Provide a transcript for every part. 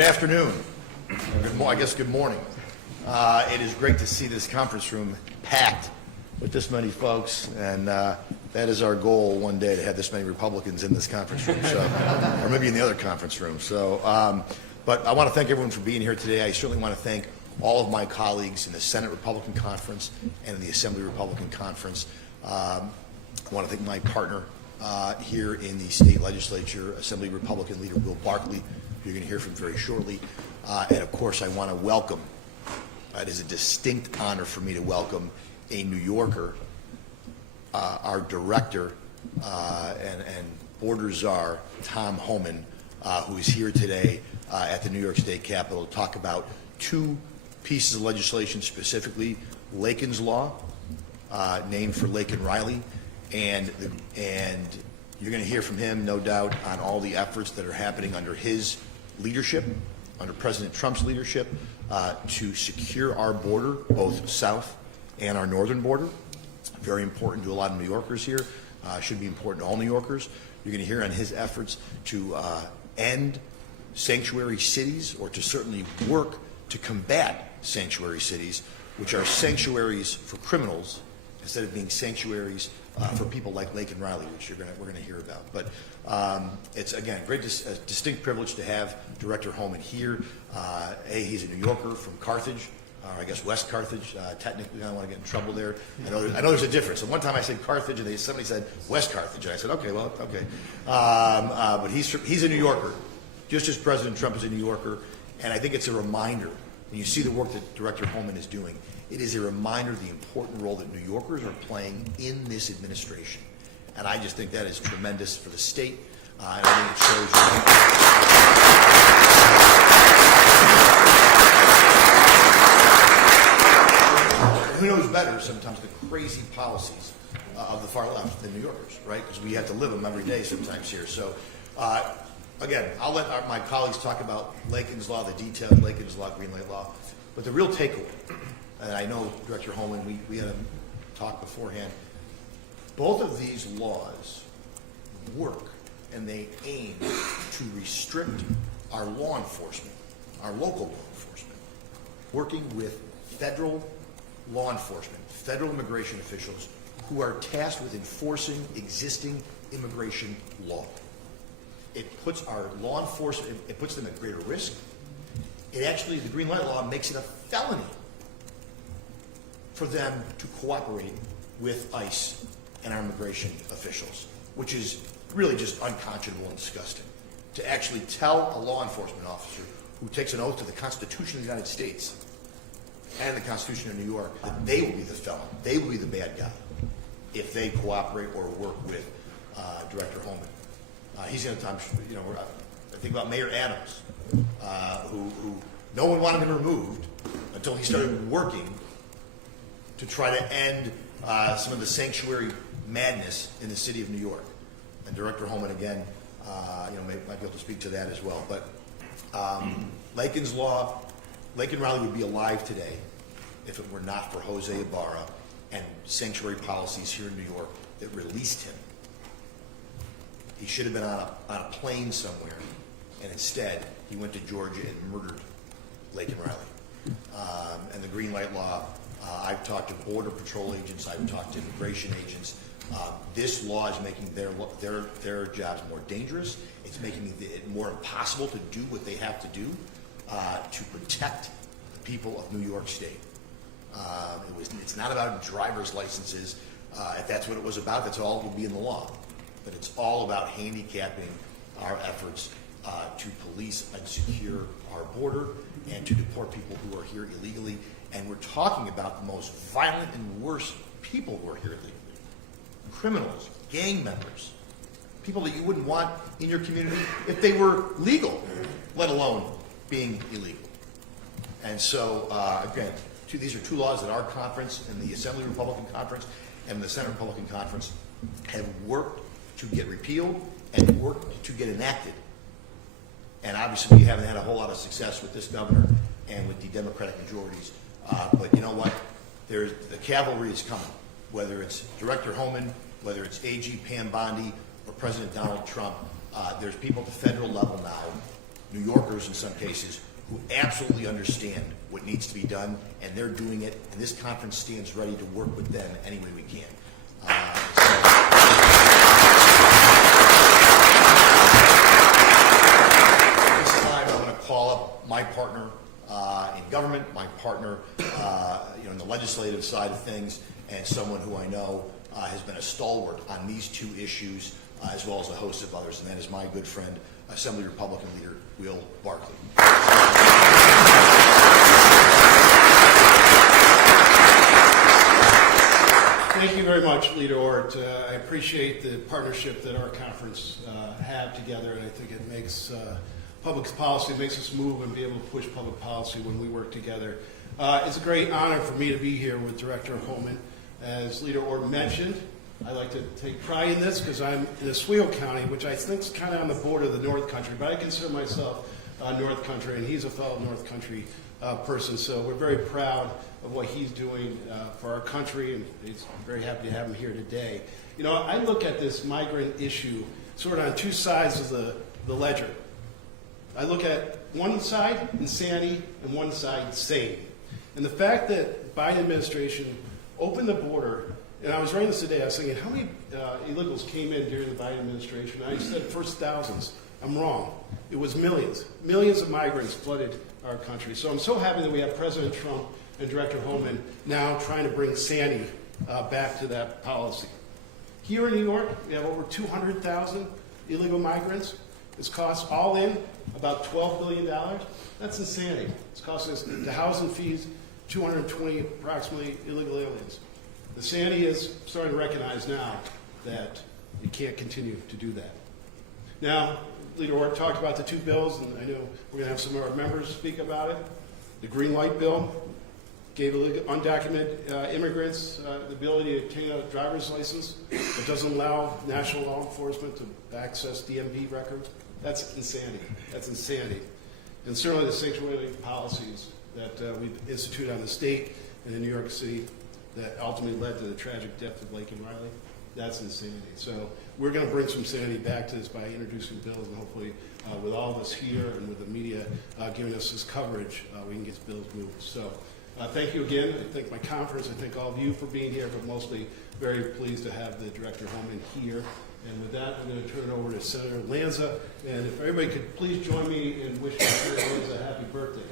Good afternoon. I guess good morning. It is great to see this conference room packed with this many folks, and that is our goal one day, to have this many Republicans in this conference room, or maybe in the other conference room. But I want to thank everyone for being here today. I certainly want to thank all of my colleagues in the Senate Republican Conference and in the Assembly Republican Conference. I want to thank my partner here in the state legislature, Assembly Republican Leader Will Barkley, who you're going to hear from very shortly. And of course, I want to welcome, it is a distinct honor for me to welcome a New Yorker, our director and Border Czar Tom Homan, who is here today at the New York State Capitol to talk about two pieces of legislation, specifically Laken's Law, named for Laken Riley, and you're going to hear from him, no doubt, on all the efforts that are happening under his leadership, under President Trump's leadership, to secure our border, both south and our northern border. Very important to a lot of New Yorkers here. Should be important to all New Yorkers. You're going to hear on his efforts to end sanctuary cities, or to certainly work to combat sanctuary cities, which are sanctuaries for criminals instead of being sanctuaries for people like Laken Riley, which we're going to hear about. But it's, again, a distinct privilege to have Director Homan here. He's a New Yorker from Carthage, or I guess West Carthage. Technically, I don't want to get in trouble there. I know there's a difference. And one time I said Carthage, and somebody said West Carthage, and I said, okay, well, okay. But he's a New Yorker, just as President Trump is a New Yorker. And I think it's a reminder, when you see the work that Director Homan is doing, it is a reminder of the important role that New Yorkers are playing in this administration. And I just think that is tremendous for the state, and I think it shows who knows better sometimes the crazy policies of the far left than New Yorkers, right? Because we have to live them every day sometimes here. So again, I'll let my colleagues talk about Laken's Law, the details, Laken's Law, Green Light Law. But the real takeaway, and I know Director Homan, we had a talk beforehand, both of these laws work, and they aim to restrict our law enforcement, our local law enforcement, working with federal law enforcement, federal immigration officials who are tasked with enforcing existing immigration law. It puts our law enforcement, it puts them at greater risk. It actually, the Green Light Law makes it a felony for them to cooperate with ICE and our immigration officials, which is really just unconscionable and disgusting. To actually tell a law enforcement officer who takes an oath to the Constitution of the United States and the Constitution of New York that they will be the felon, they will be the bad guy if they cooperate or work with Director Homan. He's going to, I think about Mayor Adams, who no one wanted him removed until he started working to try to end some of the sanctuary madness in the city of New York. And Director Homan, again, might be able to speak to that as well. But Laken's Law, Laken Riley would be alive today if it were not for Jose Ibarra and sanctuary policies here in New York that released him. He should have been on a plane somewhere, and instead he went to Georgia and murdered Laken Riley. And the Green Light Law, I've talked to Border Patrol agents, I've talked to immigration agents. This law is making their jobs more dangerous. It's making it more impossible to do what they have to do to protect the people of New York State. It's not about driver's licenses. If that's what it was about, that's all it would be in the law. But it's all about handicapping our efforts to police and secure our border and to deport people who are here illegally. And we're talking about the most violent and worst people who are here illegally. Criminals, gang members, people that you wouldn't want in your community if they were legal, let alone being illegal. And so, again, these are two laws that our conference and the Assembly Republican Conference and the Senate Republican Conference have worked to get repealed and worked to get enacted. And obviously we haven't had a whole lot of success with this governor and with the Democratic majorities. But you know what? The cavalry is coming, whether it's Director Homan, whether it's AG Pam Bondi, or President Donald Trump. There's people at the federal level now New Yorkers in some cases, who absolutely understand what needs to be done, and they're doing it, and this conference stands ready to work with them any way we can. This time I'm going to call up my partner in government, my partner in the legislative side of things, and someone who I know has been a stalwart on these two issues, as well as a host of others, and that is my good friend, Assembly Republican Leader Will Barkley. Thank you very much, Leader Ort. I appreciate the partnership that our conference have together, and I think it makes public policy, makes us move and be able to push public policy when we work together. It's a great honor for me to be here with Director Homan. As Leader Ort mentioned, I like to take pride in this because I'm in Oswego County, which I think is kind of on the border of the North Country, but I consider myself North Country, and he's a fellow North Country person, so we're very proud of what he's doing for our country, and it's very happy to have him here today. You know, I look at this migrant issue sort of on two sides of the ledger. I look at one side, insanity, and one side, sane. And the fact that Biden administration opened the border, and I was writing this today, I was thinking, how many illegals came in during the Biden administration? I said first thousands. I'm wrong. It was millions. Millions of migrants flooded our country. So I'm so happy that we have President Trump and Director Homan now trying to bring sanity back to that policy. Here in New York, we have over 200,000 illegal migrants. It's cost all in about $12 billion. That's insanity. It's costing us the housing fees, 220 approximately illegal aliens. The sanity is starting to recognize now that you can't continue to do that. Now, Leader Ort talked about the two bills, and I know we're going to have some of our members speak about it. The Green Light Bill gave undocumented immigrants the ability to obtain a driver's license. It doesn't allow national law enforcement to access DMV records. That's insanity. That's insanity. And certainly the sanctuary policies that we've instituted on the state and in New York City that ultimately led to the tragic death of Laken Riley, that's insanity. So we're going to bring some sanity back to this by introducing bills, and hopefully with all of us here and with the media giving us this coverage, we can get bills moved. So thank you again. I thank my conference. I thank all of you for being here, but mostly very pleased to have the Director Homan here. And with that, I'm going to turn it over to Senator Lanza. And if everybody could please join me in wishing Senator Lanza a happy birthday.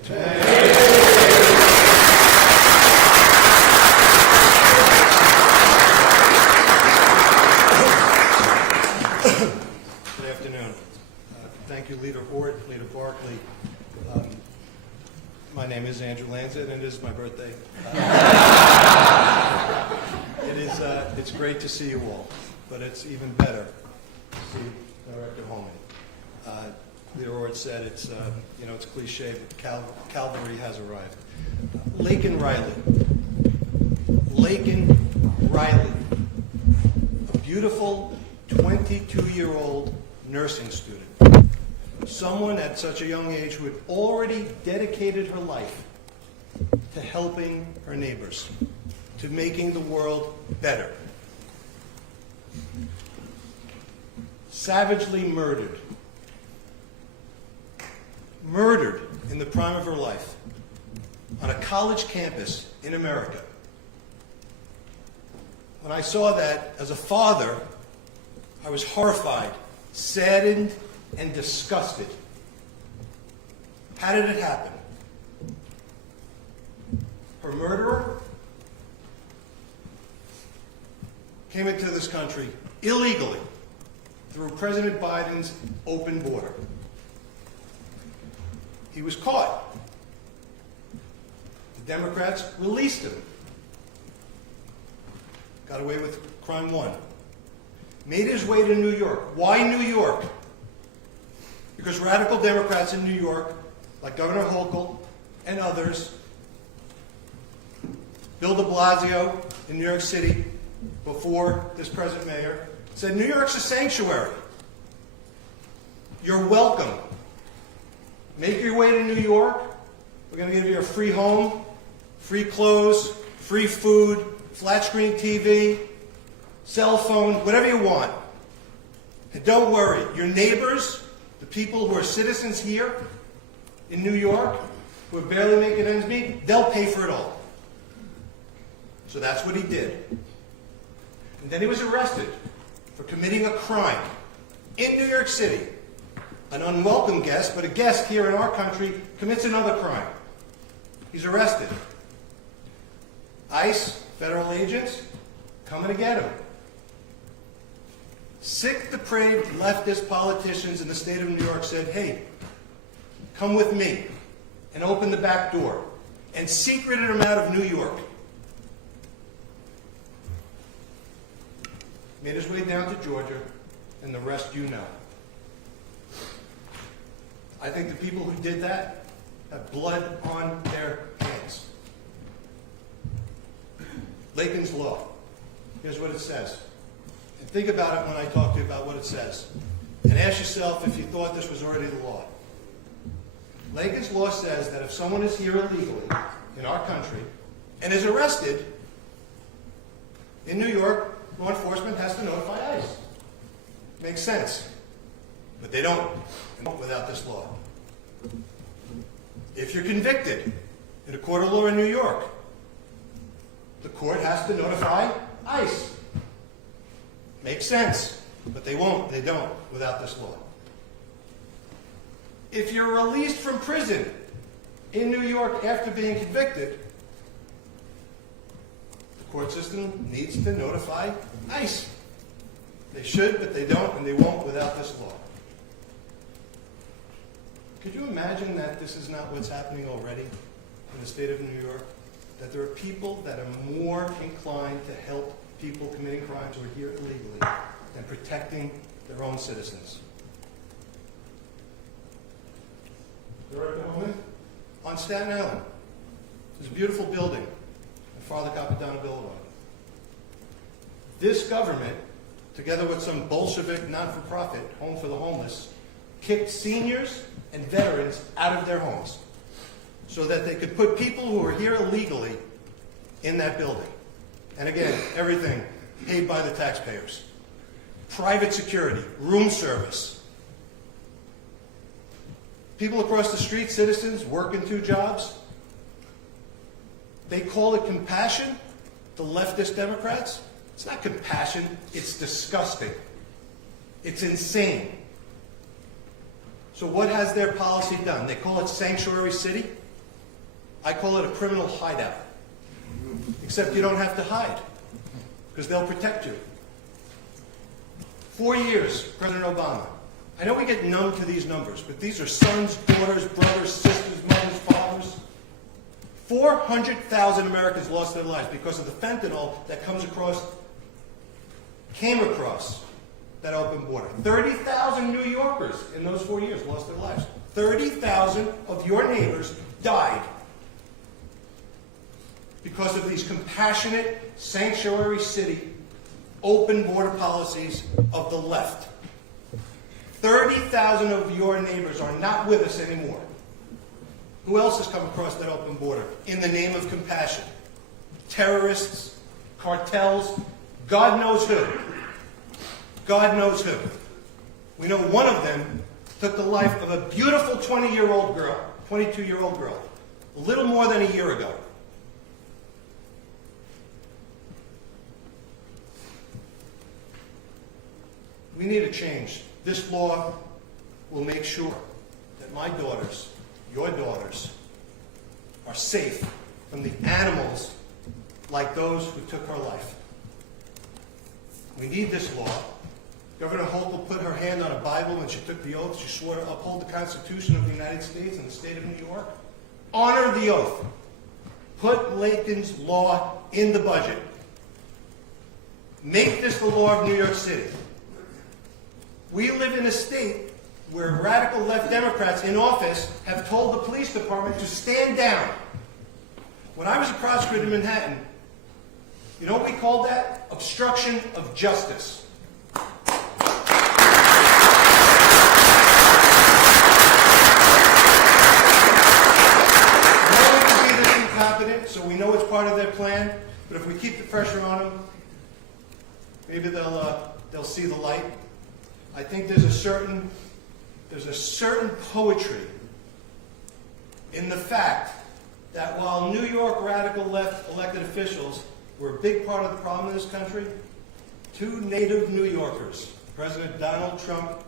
Good afternoon. Thank you, Leader Ort, Leader Barkley. My name is Andrew Lanza, and it is my birthday. It's great to see you all, but it's even better to see Director Homan. Leader Ort said it's cliche, but Calvary has arrived. Laken Riley, a beautiful 22-year-old nursing student. Someone at such a young age who had already dedicated her life to helping her neighbors, to making the world better. Savagely murdered in the prime of her life on a college campus in America. When I saw that as a father, I was horrified, saddened, and disgusted. How did it happen? Her murderer came into this country illegally through President Biden's open border. He was caught. The Democrats released him. Got away with crime one. Made his way to New York. Why New York? Because radical Democrats in New York, like Governor Hochul and others, Bill de Blasio in New York City, before this present mayor, said New York's a sanctuary. You're welcome. Make your way to New York. We're going to give you a free home, free clothes, free food, flat screen TV, cell phone, whatever you want. And don't worry, your neighbors The people who are citizens here in New York, who are barely making ends meet, they'll pay for it all. So that's what he did. And then he was arrested for committing a crime in New York City. An unwelcome guest, but a guest here in our country commits another crime. He's arrested. ICE, federal agents, coming to get him. Sick, depraved leftist politicians in the state of New York said, hey, come with me, and opened the back door and secreted him out of New York. Made his way down to Georgia, and the rest you know. I think the people who did that have blood on their hands. Laken's Law. Here's what it says. And think about it when I talk to you about what it says. And ask yourself if you thought this was already the law. Laken's Law says that if someone is here illegally in our country and is arrested, in New York, law enforcement has to notify ICE. Makes sense. But they don't without this law. If you're convicted in a court of law in New York, the court has to notify ICE. Makes sense. But they won't, they don't without this law. If you're released from prison in New York after being convicted, the court system needs to notify ICE. They should, but they don't, and they won't without this law. Could you imagine that this is not what's happening already in the state of New York? That there are people that are more inclined to help people committing crimes who are here illegally than protecting their own citizens. Border Czar Homan on Staten Island. There's a beautiful building on Father Capodanno Boulevard. This government, together with some Bolshevik not-for-profit home for the homeless, kicked seniors and veterans out of their homes so that they could put people who are here illegally in that building. And again, everything paid by the taxpayers. Private security, room service. People across the street, citizens, working 2 jobs. They call it compassion, the leftist Democrats. It's not compassion, it's disgusting. It's insane. So what has their policy done? They call it sanctuary city. I call it a criminal hideout. Except you don't have to hide, because they'll protect you. 4 years, President Obama. I know we get numb to these numbers, but these are sons, daughters, brothers, sisters, mothers, fathers. 400,000 Americans lost their lives because of the fentanyl that came across that open border. 30,000 New Yorkers in those 4 years lost their lives. 30,000 of your neighbors died because of these compassionate sanctuary city open border policies of the left. 30,000 of your neighbors are not with us anymore. Who else has come across that open border in the name of compassion? Terrorists, cartels, God knows who. God knows who. We know one of them took the life of a beautiful 20-year-old girl, 22-year-old girl, a little more than a year ago. We need a change. This law will make sure that my daughters, your daughters, are safe from the animals like those who took her life. We need this law. Governor Hochul put her hand on a Bible when she took the oath. She swore to uphold the Constitution of the United States and the state of New York. Honor the oath. Put Laken's law in the budget. Make this the law of New York City. We live in a state where radical left Democrats in office have told the police department to stand down. When I was a prosecutor in Manhattan, you know what we called that? Obstruction of justice. So we know it's part of their plan, but if we keep the pressure on them, maybe they'll see the light. I think there's a certain there's a certain poetry in the fact that while New York radical left elected officials were a big part of the problem in this country, two native New Yorkers, President Donald Trump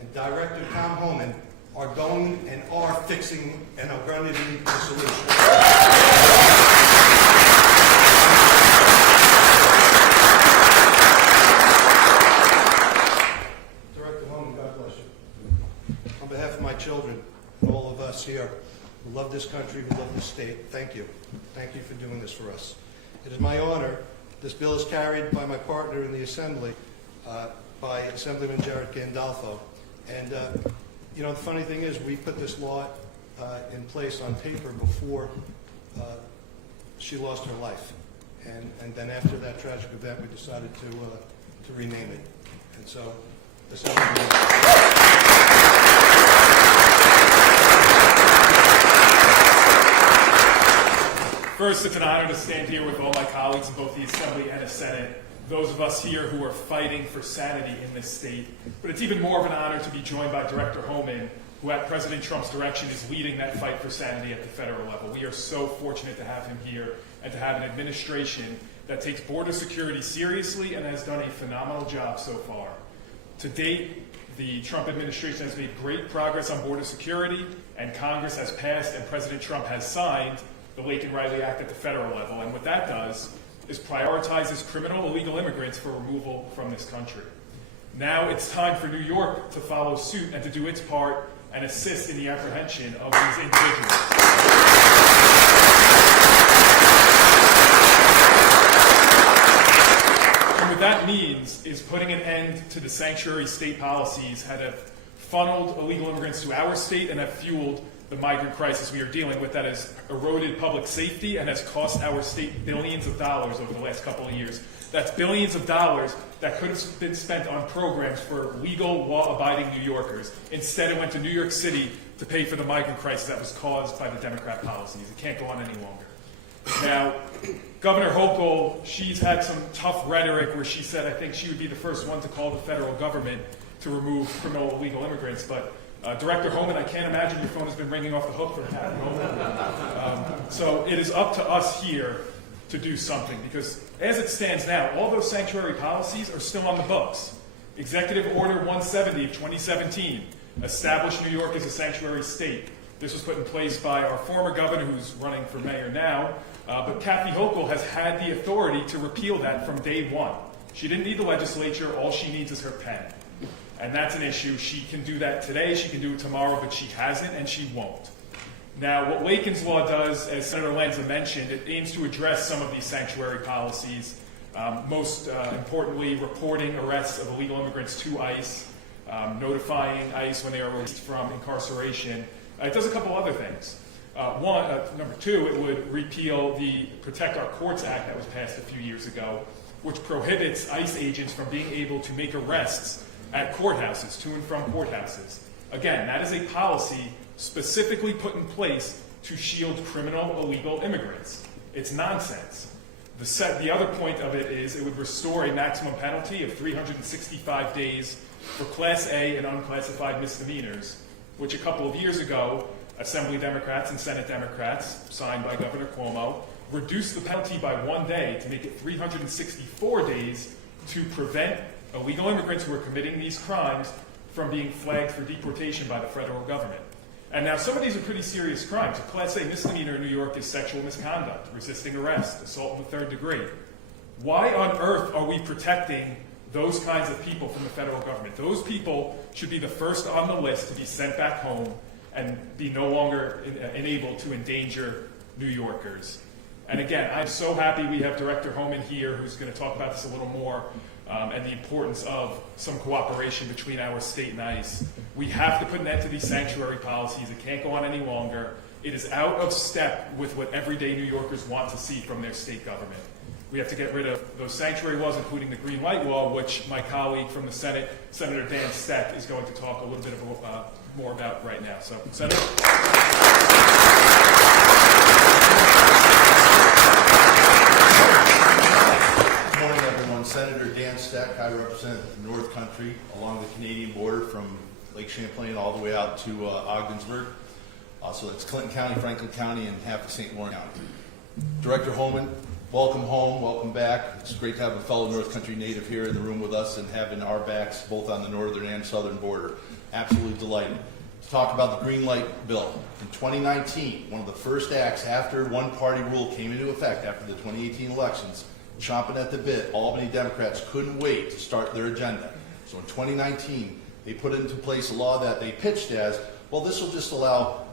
and Director Tom Homan, are going and are fixing and are going to be the solution. Director Homan, God bless you. On behalf of my children and all of us here who love this country, who love this state, thank you. Thank you for doing this for us. It is my honor. This bill is carried by my partner in the Assembly, by Assemblyman Jared Gandolfo. And, you know, the funny thing is we put this law in place on paper before she lost her life. And then after that tragic event, we decided to rename it. And so, First, it's an honor to stand here with all my colleagues in both the Assembly and the Senate, those of us here who are fighting for sanity in this state. But it's even more of an honor to be joined by Director Homan, who at President Trump's direction is leading that fight for sanity at the federal level. We are so fortunate to have him here and to have an administration that takes border security seriously and has done a phenomenal job so far. To date, the Trump administration has made great progress on border security, and Congress has passed and President Trump has signed the Laken Act at the federal level. And what that does is prioritizes criminal illegal immigrants for removal from this country. Now it's time for New York to follow suit and to do its part and assist in the apprehension of these individuals. And what that means is putting an end to the sanctuary state policies that have funneled illegal immigrants to our state and have fueled the migrant crisis we are dealing with that has eroded public safety and has cost our state billions of dollars over the last couple of years. That's billions of dollars that could have been spent on programs for legal, law-abiding New Yorkers. Instead, it went to New York City to pay for the migrant crisis that was caused by the Democrat policies. It can't go on any longer. Now, Governor Hochul, she's had some tough rhetoric where she said, I think she would be the first one to call the federal government to remove criminal illegal immigrants, but Director Homan, I can't imagine your phone has been ringing off the hook for that moment. So it is up to us here to do something, because as it stands now, all those sanctuary policies are still on the books. Executive Order 170 of 2017 established New York as a sanctuary state. This was put in place by our former governor, who's running for mayor now, but Kathy Hochul has had the authority to repeal that from day one. She didn't need the legislature, all she needs is her pen. And that's an issue. She can do that today, she can do it tomorrow, but she hasn't and she won't. Now, what Laken's law does, as Senator Lanza mentioned, it aims to address some of these sanctuary policies, most importantly, reporting arrests of illegal immigrants to ICE, notifying ICE when they are released from incarceration. It does a couple other things. Number two, it would repeal the Protect Our Courts Act that was passed a few years ago, which prohibits ICE agents from being able to make arrests at courthouses, to and from courthouses. Again, that is a policy specifically put in place to shield criminal illegal immigrants. It's nonsense. The other point of it is it would restore a maximum penalty of 365 days for Class A and unclassified misdemeanors, which a couple of years ago, Assembly Democrats and Senate Democrats, signed by Governor Cuomo, reduced the penalty by 1 day to make it 364 days to prevent illegal immigrants who are committing these crimes from being flagged for deportation by the federal government. And now some of these are pretty serious crimes. A Class A misdemeanor in New York is sexual misconduct, resisting arrest, assault in the third degree. Why on earth are we protecting those kinds of people from the federal government? Those people should be the first on the list to be sent back home and be no longer enabled to endanger New Yorkers. And again, I'm so happy we have Director Homan here, who's going to talk about this a little more, and the importance of some cooperation between our state and ICE. We have to put an end to these sanctuary policies. It can't go on any longer. It is out of step with what everyday New Yorkers want to see from their state government. We have to get rid of those sanctuary laws, including the Green Light Law, which my colleague from the Senate, Senator Dan Steck, is going to talk a little bit more about right now. So, Senator. Good morning, everyone. Senator Dan Steck. I represent the North Country along the Canadian border from Lake Champlain all the way out to Ogdensburg. So that's Clinton County, Franklin County, and half of St. Lawrence County. Director Homan, welcome home, welcome back. It's great to have a fellow North Country native here in the room with us and having our backs both on the northern and southern border. Absolutely delighted. To talk about the green light bill. In 2019, one of the first acts after one-party rule came into effect after the 2018 elections, chomping at the bit, Albany Democrats couldn't wait to start their agenda. So in 2019, they put into place a law that they pitched as, well, this will just allow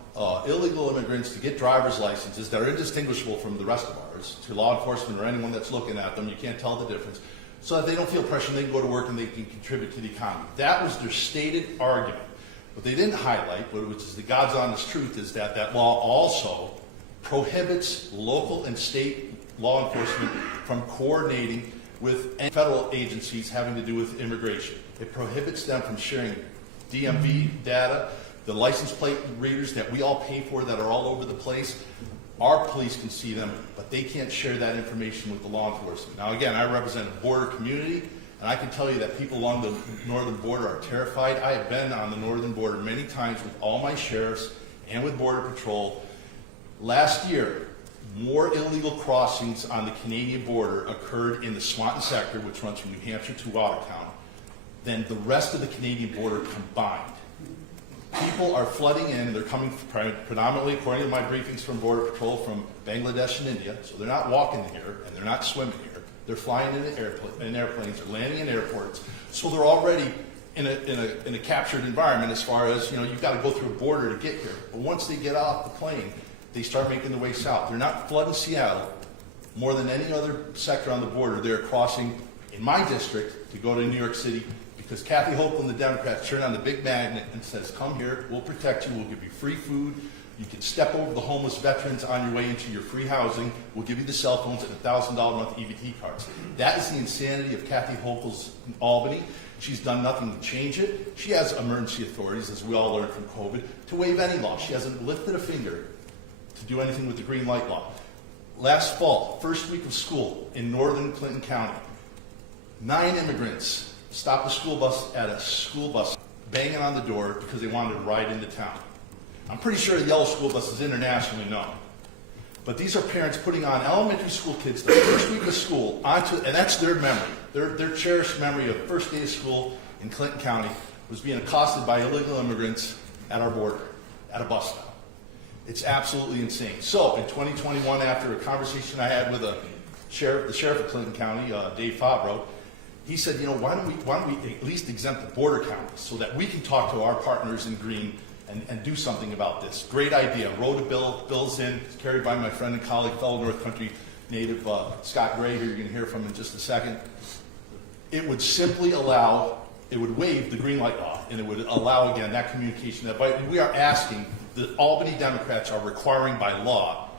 illegal immigrants to get driver's licenses that are indistinguishable from the rest of ours, to law enforcement or anyone that's looking at them. You can't tell the difference. So that they don't feel pressure and they can go to work and they can contribute to the economy. That was their stated argument. What they didn't highlight, which is the God's honest truth, is that that law also prohibits local and state law enforcement from coordinating with any federal agencies having to do with immigration. It prohibits them from sharing DMV data, the license plate readers that we all pay for that are all over the place. Our police can see them, but they can't share that information with the law enforcement. Now again, I represent a border community, and I can tell you that people along the northern border are terrified. I have been on the northern border many times with all my sheriffs and with Border Patrol. Last year, more illegal crossings on the Canadian border occurred in the Swanton sector, which runs from New Hampshire to Watertown, than the rest of the Canadian border combined. People are flooding in. They're coming predominantly, according to my briefings from Border Patrol, from Bangladesh and India. So they're not walking here and they're not swimming here. They're flying in airplanes. They're landing in airports. So they're already in a captured environment as far as, you've got to go through a border to get here. But once they get off the plane, they start making their way south. They're not flooding Seattle more than any other sector on the border. They're crossing in my district to go to New York City, because Kathy Hochul and the Democrats turn on the big magnet and says, come here, we'll protect you, we'll give you free food, you can step over the homeless veterans on your way into your free housing, we'll give you the cell phones and $1,000 a month EBT cards. That is the insanity of Kathy Hochul's Albany. She's done nothing to change it. She has emergency authorities, as we all learned from COVID, to waive any law. She hasn't lifted a finger to do anything with the green light law. Last fall, first week of school in northern Clinton County, 9 immigrants stopped a school bus at a school bus, banging on the door because they wanted to ride into town. I'm pretty sure the yellow school bus is internationally known. But these are parents putting on elementary school kids the first week of school onto, and that's their memory. Their cherished memory of first day of school in Clinton County was being accosted by illegal immigrants at our border, at a bus stop. It's absolutely insane. So in 2021, after a conversation I had with the sheriff of Clinton County, Dave Fabro, he said, why don't we at least exempt the border counties so that we can talk to our partners in green and do something about this. Great idea. Wrote a bill's in, it's carried by my friend and colleague, fellow North Country native Scott Gray, who you're going to hear from in just a second. It would simply it would waive the green light law, and it would allow, again, that communication. We are asking, the Albany Democrats are requiring by law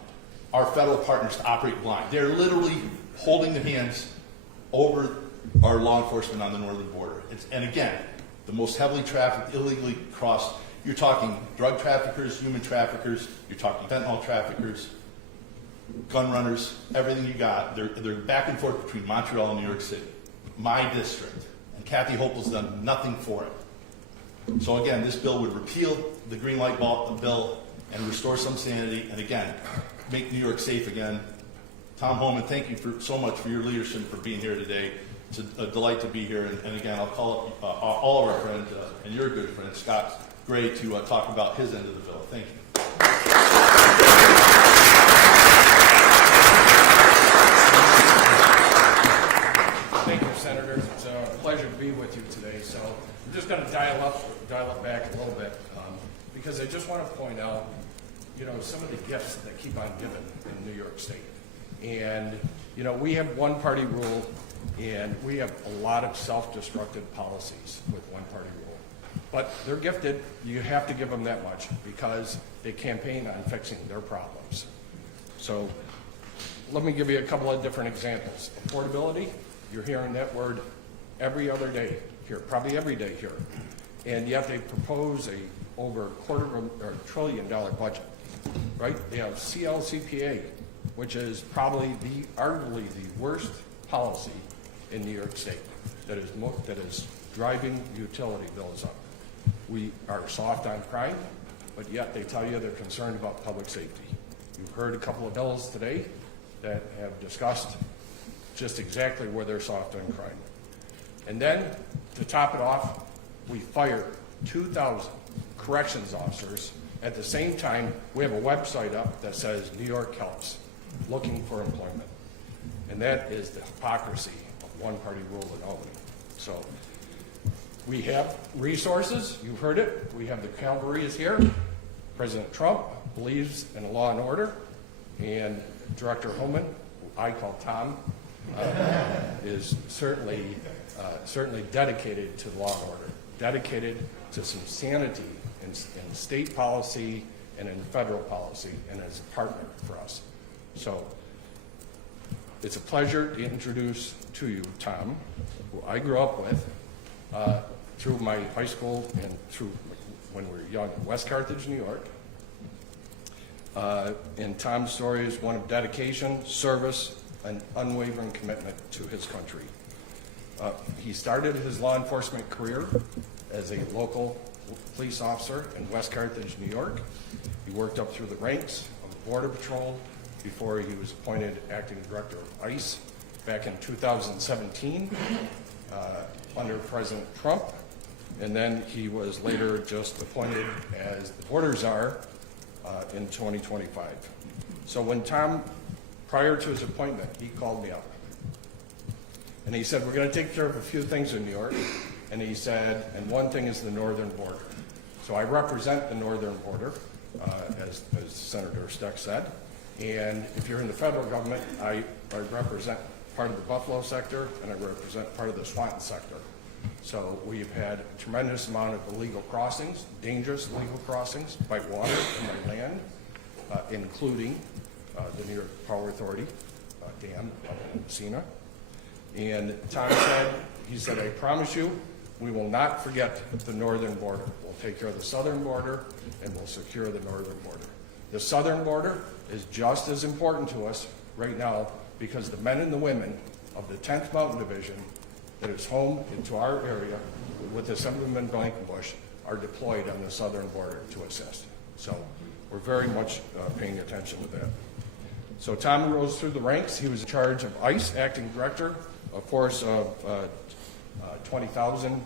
our federal partners to operate blind. They're literally holding their hands over our law enforcement on the northern border. And again, the most heavily trafficked, illegally crossed, you're talking drug traffickers, human traffickers, you're talking fentanyl traffickers, gun runners, everything you got. They're back and forth between Montreal and New York City, my district. And Kathy Hochul's done nothing for it. So again, this bill would repeal the green light bill and restore some sanity, and again, make New York safe again. Tom Homan, thank you so much for your leadership, for being here today. It's a delight to be here, and again, I'll call up all of our friends, and your good friend, Scott Gray, to talk about his end of the bill. Thank you. Thank you, Senator. It's a pleasure to be with you today. So I'm just going to dial it back a little bit, because I just want to point out, some of the gifts that keep on giving in New York State. And, we have one-party rule, and we have a lot of self-destructive policies with one-party rule. But they're gifted. You have to give them that much because they campaign on fixing their problems. So let me give you a couple of different examples. Affordability, you're hearing that word every other day here, probably every day here. And yet they propose over $250 billion budget, right? They have CLCPA, which is probably arguably the worst policy in New York State that is driving utility bills up. we are soft on crime, but yet they tell you they're concerned about public safety. You've heard a couple of bills today that have discussed just exactly where they're soft on crime. And then, to top it off, we fire 2,000 corrections officers. At the same time, we have a website up that says New York Helps, looking for employment. And that is the hypocrisy of one-party rule in Albany. So we have resources, you've heard it, we have the cavalry is here. President Trump believes in law and order, and Director Homan, who I call Tom, is certainly dedicated to law and order, dedicated to some sanity in state policy and in federal policy, and as a partner for us. So it's a pleasure to introduce to you Tom, who I grew up with through my high school and through when we were young in West Carthage, New York. And Tom's story is one of dedication, service, and unwavering commitment to his country. He started his law enforcement career as a local police officer in West Carthage, New York. He worked up through the ranks of the Border Patrol before he was appointed acting director of ICE back in 2017 under President Trump. And then he was later just appointed as the Border Czar in 2025. So when Tom, prior to his appointment, he called me up. And he said, we're going to take care of a few things in New York. And he said, and one thing is the northern border. So I represent the northern border, as Senator Steck said. And if you're in the federal government, I represent part of the Buffalo sector, and I represent part of the Swanton sector. So we've had a tremendous amount of illegal crossings, dangerous illegal crossings by water and by land, including the New York Power Authority dam in Messina. And Tom said, he said, I promise you, we will not forget the northern border. We'll take care of the southern border, and we'll secure the northern border. The southern border is just as important to us right now because the men and the women of the 10th Mountain Division that is home into our area with Assemblyman Blankenbush are deployed on the southern border to assist. So we're very much paying attention to that. So Tom rose through the ranks. He was in charge of ICE, acting director, of course, of 20,000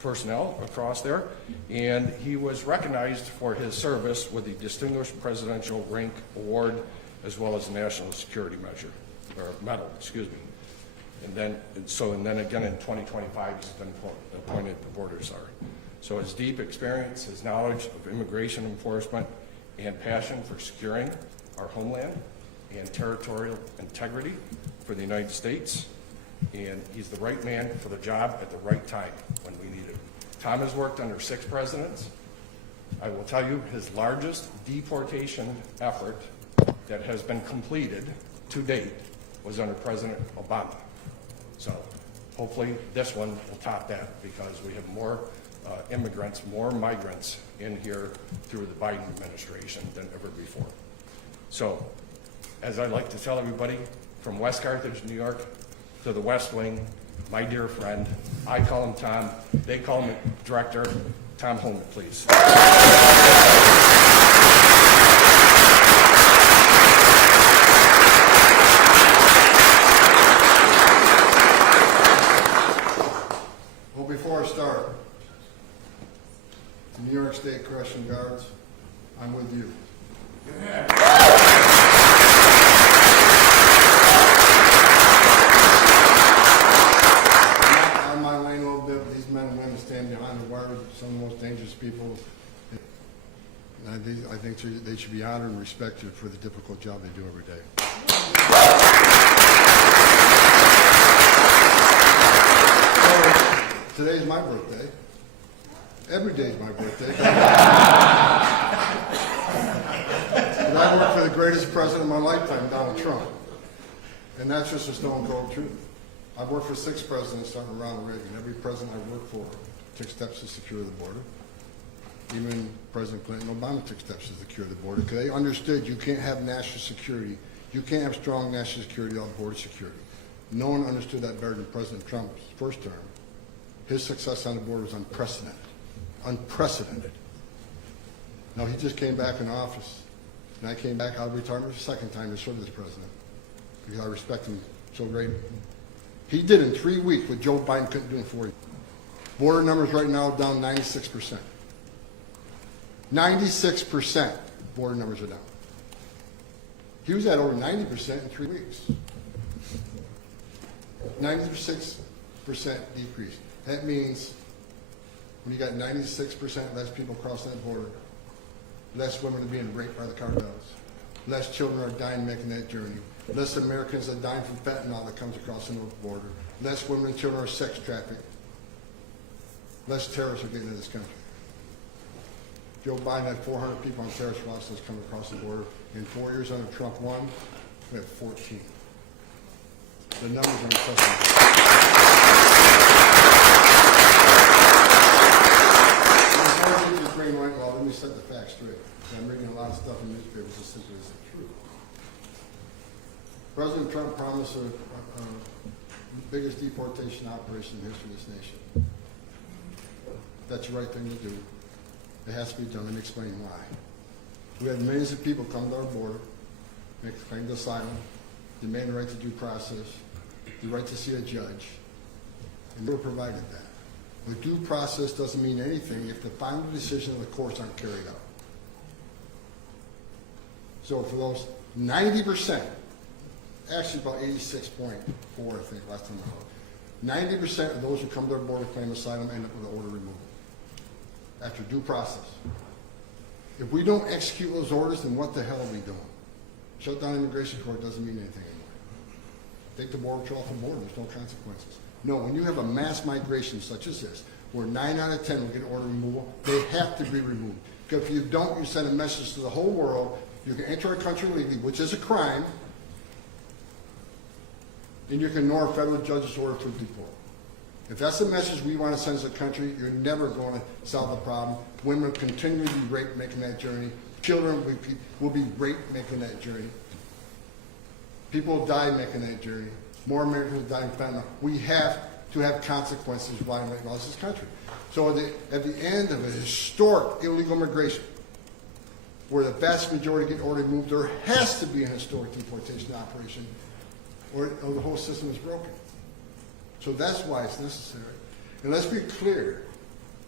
personnel across there. And he was recognized for his service with the Distinguished Presidential Rank Award, as well as the National Security Medal, excuse me. And then again in 2025, he's been appointed the Border Czar. So his deep experience, his knowledge of immigration enforcement, and passion for securing our homeland and territorial integrity for the United States. And he's the right man for the job at the right time when we need him. Tom has worked under 6 presidents. I will tell you his largest deportation effort that has been completed to date was under President Obama. So hopefully this one will top that because we have more immigrants, more migrants in here through the Biden administration than ever before. So as I like to tell everybody, from West Carthage, New York to the West Wing, my dear friend, I call him Tom, they call him Director Tom Homan, please. Well, before I start, New York State Correction Guards, I'm with you. On my lane a little bit, these men and women stand behind the wire, some of the most dangerous people. And I think they should be honored and respected for the difficult job they do every day. Today's my birthday. Every day's my birthday. And I worked for the greatest president of my lifetime, Donald Trump. And that's just a stone cold truth. I've worked for 6 presidents starting around Reagan. Every president I worked for took steps to secure the border. Even President Clinton and Obama took steps to secure the border because they understood you can't have national security. You can't have strong national security without border security. No one understood that better than President Trump's first term. His success on the border was unprecedented. unprecedented. Now, he just came back in office, and I came back out of retirement for the second time to serve as president, because I respect him so great. He did in 3 weeks what Joe Biden couldn't do in 4 years. Border numbers right now down 96%. 96% border numbers are down. He was at over 90% in 3 weeks. 96% decrease. That means when you got 96% less people crossing that border, less women are being raped by the cartels, less children are dying making that journey, less Americans are dying from fentanyl that comes across the north border, less women and children are sex trafficked, less terrorists are getting into this country. Joe Biden had 400 people on terrorist watch lists coming across the border. In 4 years under Trump 1, we have 14. The numbers are unprecedented. Before I get your brain right, well, let me set the facts straight. I'm reading a lot of stuff in newspapers that simply isn't true. President Trump promised the biggest deportation operation in the history of this nation. That's the right thing to do. It has to be done. Let me explain why. We had millions of people come to our border, make a claim to asylum, demand the right to due process, the right to see a judge, and we were provided that. But due process doesn't mean anything if the final decision of the courts aren't carried out. So for those 90%, actually about 86.4, I think, last time I heard, 90% of those who come to our border claim asylum end up with an order removal after due process. If we don't execute those orders, then what the hell are we doing? Shut down immigration court doesn't mean anything anymore. Take the border patrol off the border, there's no consequences. No, when you have a mass migration such as this, where 9 out of 10 will get order removal, they have to be removed. Because if you don't, you send a message to the whole world, you can enter our country legally, which is a crime, and you can ignore a federal judge's order to deport. If that's the message we want to send as a country, you're never going to solve the problem. Women will continue to be raped making that journey. Children will be raped making that journey. People will die making that journey. More Americans will die in fentanyl. We have to have consequences for violating laws in this country. So at the end of a historic illegal immigration, where the vast majority get ordered removed, there has to be an historic deportation operation, or the whole system is broken. So that's why it's necessary. And let's be clear,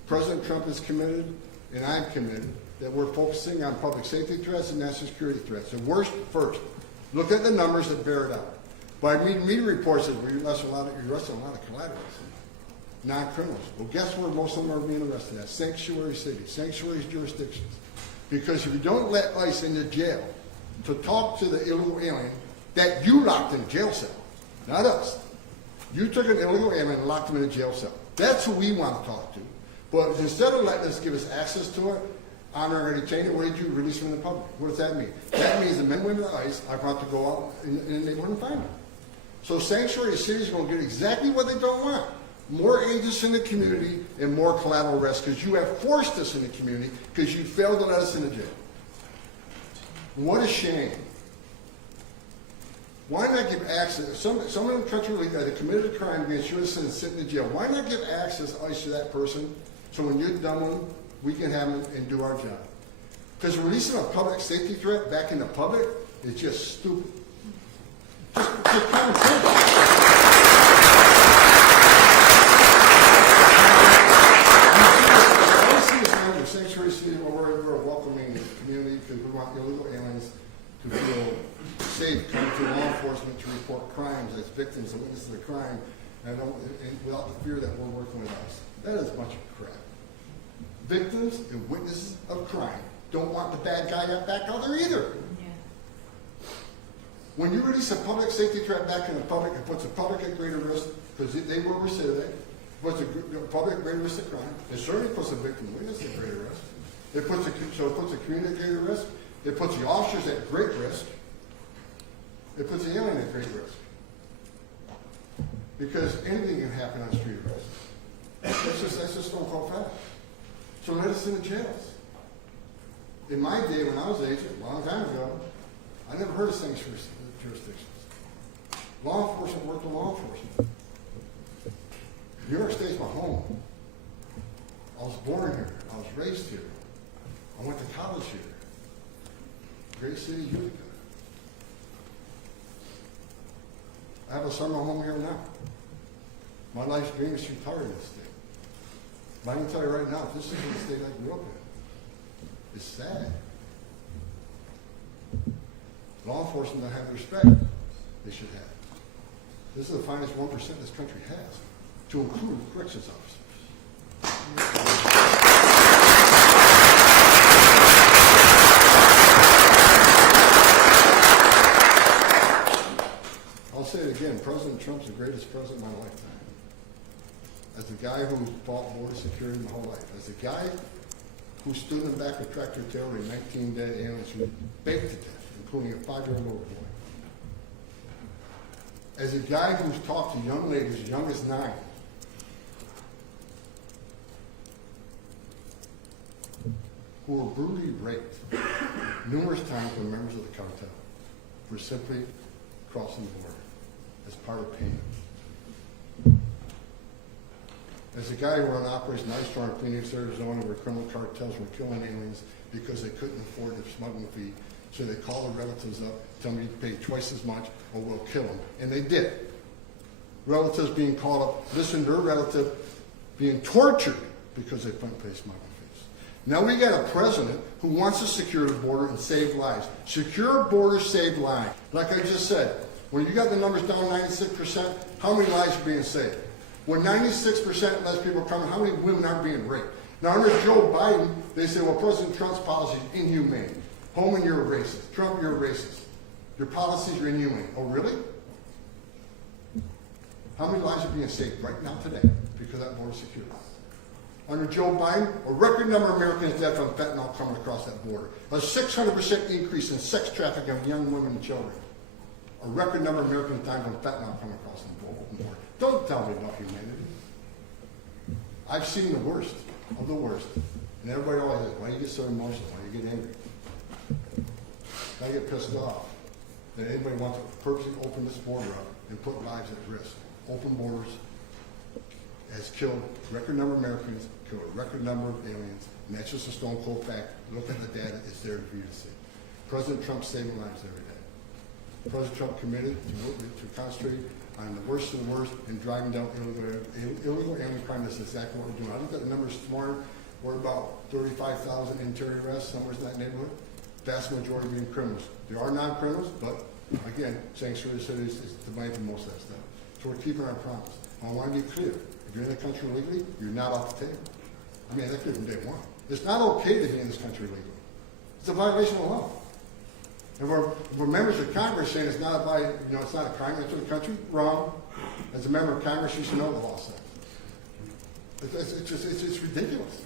President Trump is committed, and I'm committed, that we're focusing on public safety threats and national security threats. The worst first. Look at the numbers that bear it out. But I read media reports that we arrested a lot of collaterals, non-criminals. Well, guess where most of them are being arrested at? Sanctuary cities, sanctuary jurisdictions. Because if you don't let ICE into jail to talk to the illegal alien that you locked in a jail cell, not us. You took an illegal alien and locked him in a jail cell. That's who we want to talk to. But instead of letting us give us access to it, honor and entertain it, what did you release them in the public? What does that mean? That means the men and women of ICE are about to go out in the neighborhood and find them. So sanctuary cities are going to get exactly what they don't want. More agents in the community and more collateral arrests because you have forced us in the community because you failed to let us into jail. What a shame. Why not give access? Someone in the country that committed a crime against you and sitting in jail. Why not give access ICE to that person so when you're done with them, we can have them and do our job? Because releasing a public safety threat back in the public is just stupid. Just common sense. Sanctuary city, we're welcoming the community because we want illegal aliens to feel safe coming to law enforcement to report crimes as victims and witnesses of the crime, and without the fear that we're working with us. That is a bunch of crap. Victims and witnesses of crime don't want the bad guy back out there either. Yeah. When you release a public safety threat back in the public, it puts the public at greater risk because they will recidivate. Puts the public at greater risk of crime. It certainly puts the victim witness at greater risk. It puts the community at greater risk. It puts the officers at great risk. It puts the alien at great risk. Because anything can happen on street arrest. That's just stone cold fact. So let us in the jails. In my day, when I was an agent, a long time ago, I never heard of sanctuary jurisdictions. Law enforcement worked with law enforcement. New York State's my home. I was born here. raised here. I went to college here. Great city, Utica. I have a summer home here now. My life's dream is to retire in this state. But I can tell you right now, this is the state I grew up in. It's sad. Law enforcement don't have the respect they should have. This is the finest 1% this country has, to include corrections officers. I'll say it again, President Trump's the greatest president of my lifetime. As the guy who fought border security my whole life, as the guy who stood in the back of tractor trailer in 19 dead aliens who baked to death, including a 5-year-old little boy. As a guy who's talked to young ladies as young as 9, who were brutally raped numerous times by members of the cartel for simply crossing the border as part of payment. As a guy who ran Operation Ice Storm in Phoenix, Arizona, where criminal cartels were killing aliens because they couldn't afford the smuggling fee, so they called the relatives up, tell them you pay twice as much or we'll kill them. And they did. Relatives being called up, listen to their relative being tortured because they couldn't pay smuggling fees. Now we got a president who wants to secure the border and save lives. Secure borders save lives. Like I just said, when you got the numbers down 96%, how many lives are being saved? When 96% less people are coming, how many women aren't being raped? Now under Joe Biden, they say, well, President Trump's policy is inhumane. Homan, you're a racist. Trump, you're a racist. Your policies are inhumane. Oh, really? How many lives are being saved right now today because of that border security? Under Joe Biden, a record number of Americans dead from fentanyl coming across that border. A 600% increase in sex trafficking of young women and children. A record number of Americans dying from fentanyl coming across the border. Don't tell me about humanity. I've seen the worst of the worst. And everybody always says, why do you get so emotional? Why do you get angry? I get pissed off that anybody wants to purposely open this border up and put lives at risk. Open borders has killed a record number of Americans, killed a record number of aliens, and that's just a stone cold fact. Look at the data, it's there for you to see. President Trump's saving lives every day. President Trump committed to concentrate on the worst of the worst and driving down illegal alien crime. That's exactly what we're doing. I looked at the numbers this morning. We're about 35,000 interior arrests, somewhere in that neighborhood. Vast majority being criminals. There are non-criminals, but again, sanctuary cities is the blame for most of that stuff. So we're keeping our promise. I want to be clear. If you're in the country illegally, you're not off the table. I mean, that's clear from day one. It's not okay to be in this country illegally. It's a violation of law. If we're members of Congress saying it's not it's not a crime to enter the country, wrong. As a member of Congress, you should know the law says. It's ridiculous.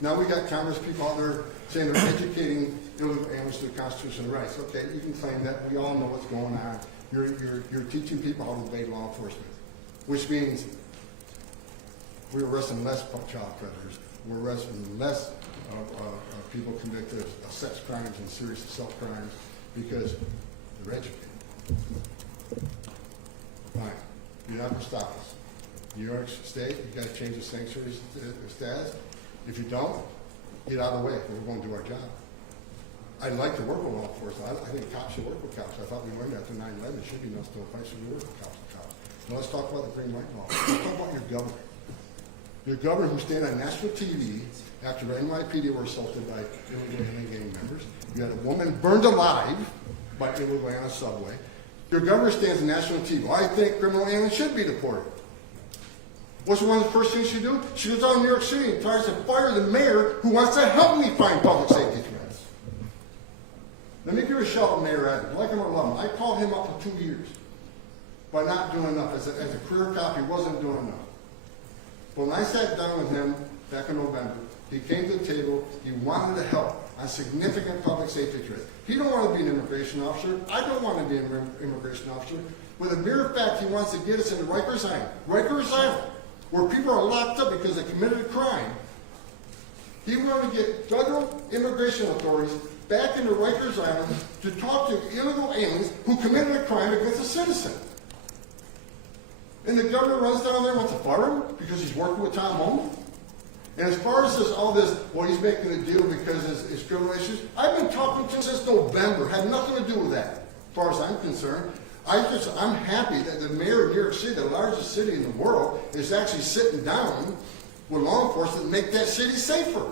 Now we got Congress people out there saying they're educating illegal aliens to the Constitution and rights. Okay, you can claim that. We all know what's going on. You're teaching people how to obey law enforcement, which means we're arresting less child predators. We're arresting less people convicted of sex crimes and serious assault crimes because they're educated. Fine. You're not going to stop us. New York State, you got to change the sanctuary status. If you don't, get out of the way. We're going to do our job. I'd like to work with law enforcement. I think cops should work with cops. I thought we learned after 9/11 there should be no still fights. Should we work with cops and cops? Now let's talk about the green light law. Let's talk about your governor. Your governor who stand on national TV after the NYPD were assaulted by illegal alien gang members. You had a woman burned alive by illegal alien on a subway. Your governor stands on national TV. Well, I think criminal aliens should be deported. What's one of the first things she do? She goes down to New York City and tries to fire the mayor who wants to help me find public safety threats. Let me give a shout to Mayor Adams. Like him or love him, I called him up for 2 years by not doing enough. As a career cop, he wasn't doing enough. But when I sat down with him back in November, he came to the table. He wanted to help on significant public safety threats. He don't want to be an immigration officer. I don't want to be an immigration officer. With the mere fact he wants to get us into Rikers Island, where people are locked up because they committed a crime. He wanted to get federal immigration authorities back into Rikers Island to talk to illegal aliens who committed a crime against a citizen. And the governor runs down there and wants to fire him because he's working with Tom Homan? And as far as all this, well, he's making a deal because it's criminal issues, I've been talking to him since November, had nothing to do with that, as far as I'm concerned. I'm happy that the mayor of New York City, the largest city in the world, is actually sitting down with law enforcement to make that city safer.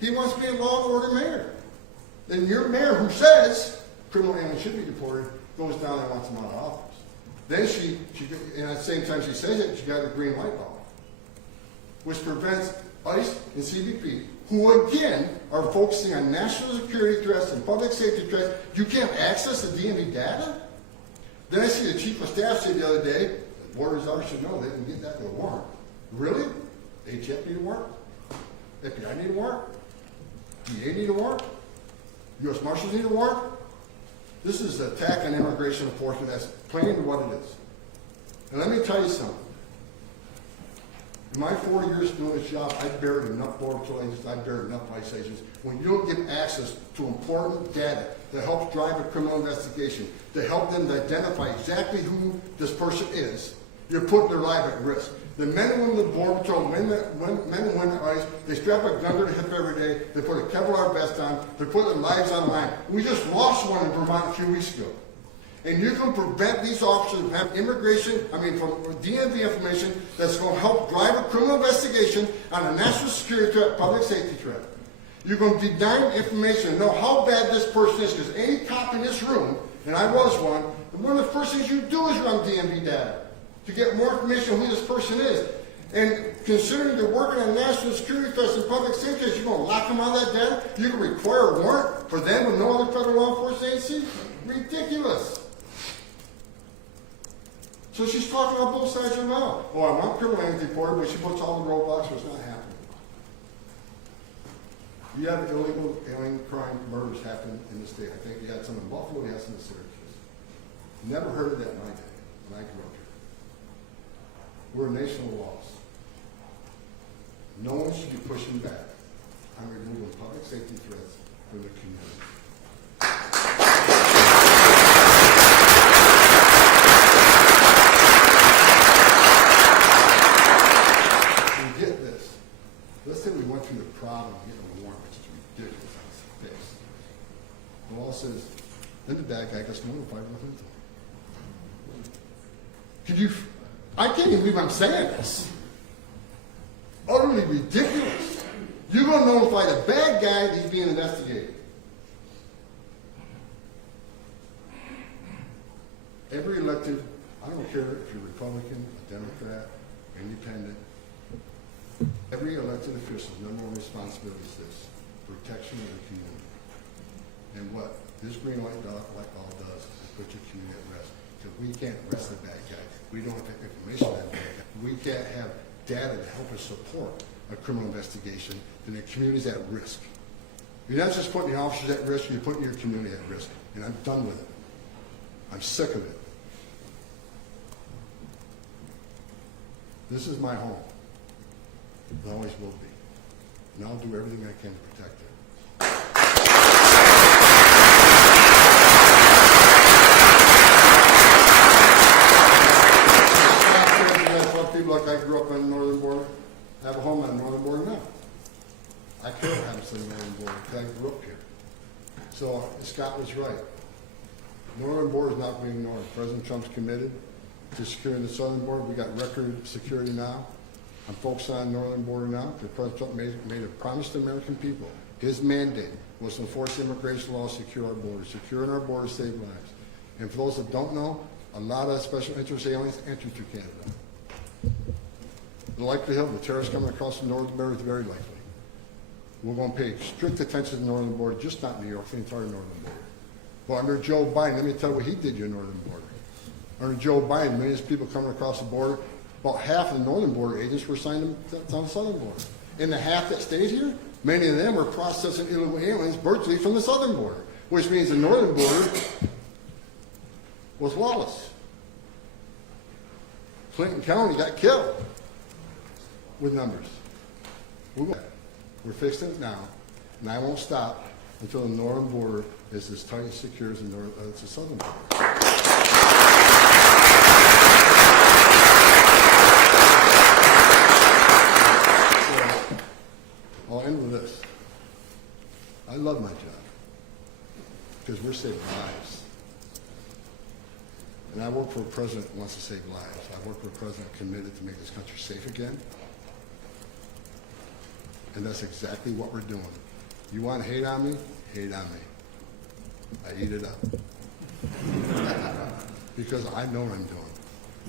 He wants to be a law and order mayor. Then your mayor, who says criminal aliens should be deported, goes down and wants them out of office. Then she and at the same time she says it, she got a green light law, which prevents ICE and CBP, who again are focusing on national security threats and public safety threats. You can't access the DMV data? Then I see the chief of staff say the other day, Border Czar should know they can get that with a warrant. Really? ATF need a warrant? FBI need a warrant? DA need a warrant? U.S. Marshals need a warrant? This is an attack on immigration enforcement. That's plain what it is. And let me tell you something. In my 40 years doing this job, I've buried enough border agents, I've buried enough ICE agents. When you don't get access to important data that helps drive a criminal investigation, to help them to identify exactly who this person is, you're putting their life at risk. The men and women of the Border Patrol, men and women of ICE, they strap a gun to the hip every day, they put a Kevlar vest on, they put their lives on the line. We just lost one in Vermont a few weeks ago. And you can prevent these officers from having from DMV information that's going to help drive a criminal investigation on a national security threat, public safety threat. You're going to deny them information and know how bad this person is, because any cop in this room, and I was one of the first things you do is run DMV data to get more information on who this person is. And considering they're working on national security threats and public safety, you're going to lock them out of that data? You can require a warrant for them with no other federal law enforcement agency? Ridiculous. So she's talking on both sides of her mouth. Oh, I want criminal aliens deported, but she puts all the roadblocks, so it's not happening. You have illegal alien crime murders happening in the state. I think you had some in Buffalo, you had some in Syracuse. Never heard of that in my day when I grew up here. We're a nation of laws. No one should be pushing back on removing public safety threats from the community. Let's say we went through the problem of getting a warrant, which is ridiculous on its face. The law says, then the bad guy gets notified with it. I can't even believe I'm saying this. Utterly ridiculous. You're going to notify the bad guy that he's being investigated. Every elected, I don't care if you're Republican, a Democrat, Independent, every elected official's number one responsibility is this: protection of the community. And what this green light law does is put your community at rest. Because we can't arrest the bad guy. We don't have information on that bad guy. We can't have data to help us support a criminal investigation, then the community's at risk. You're not just putting the officers at risk, you're putting your community at risk. And I'm done with it. I'm sick of it. This is my home. It always will be. And I'll do everything I can to protect it. I tell people like I grew up on the northern border. I have a home on the northern border now. I could have a northern border because I grew up here. So Scott was right. Northern border is not being ignored. President Trump's committed to securing the southern border. We got record security now. I'm focused on the northern border now because President Trump made a promise to the American people. His mandate was to enforce immigration laws, secure our borders. Securing our borders save lives. And for those that don't know, a lot of special interest aliens enter through Canada. The likelihood of the terrorists coming across the northern border is very likely. We're going to pay strict attention to the northern border, just not New York, the entire northern border. Well, under Joe Biden, let me tell you what he did to your northern border. Under Joe Biden, millions of people coming across the border, about half of the northern border agents were assigned on the southern border. And the half that stayed here, many of them were processing illegal aliens virtually from the southern border, which means the northern border was lawless. Clinton County got killed with numbers. We're fixing it now, and I won't stop until the northern border is as tight and secure as the southern border. for a president who wants to save lives. I work for a president committed to make this country safe again. And that's exactly what we're doing. You want to hate on me? Hate on me. I eat it up. Because I know what I'm doing.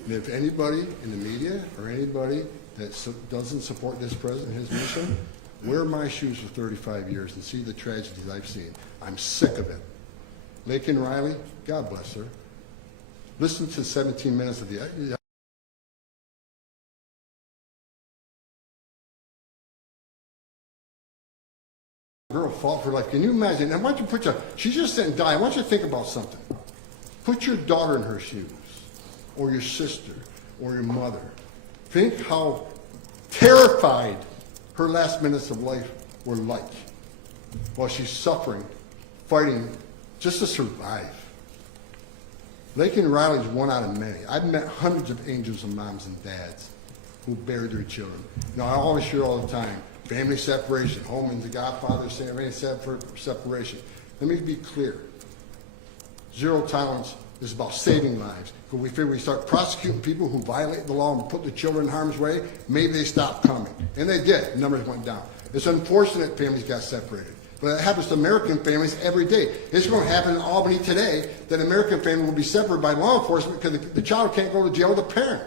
And if anybody in the media or anybody that doesn't support this president and his mission, wear my shoes for 35 years and see the tragedies I've seen. I'm sick of it. Laken Riley, God bless her. Listen to 17 minutes of the... Girl fought for life. Can you imagine? And why don't you put your... She just didn't die. I want you to think about something. Put your daughter in her shoes, or your sister, or your mother. Think how terrified her last minutes of life were like while she's suffering, fighting just to survive. Laken Riley's one out of many. I've met hundreds of angels and moms and dads who buried their children. Now, I always hear all the time, family separation, Homan's the godfather, saying separation. Let me be clear. Zero tolerance is about saving lives. Because we figure we start prosecuting people who violate the law and put the children in harm's way, maybe they stop coming. And they did. The numbers went down. It's unfortunate families got separated. But it happens to American families every day. It's going to happen in Albany today that an American family will be separated by law enforcement because the child can't go to jail with a parent.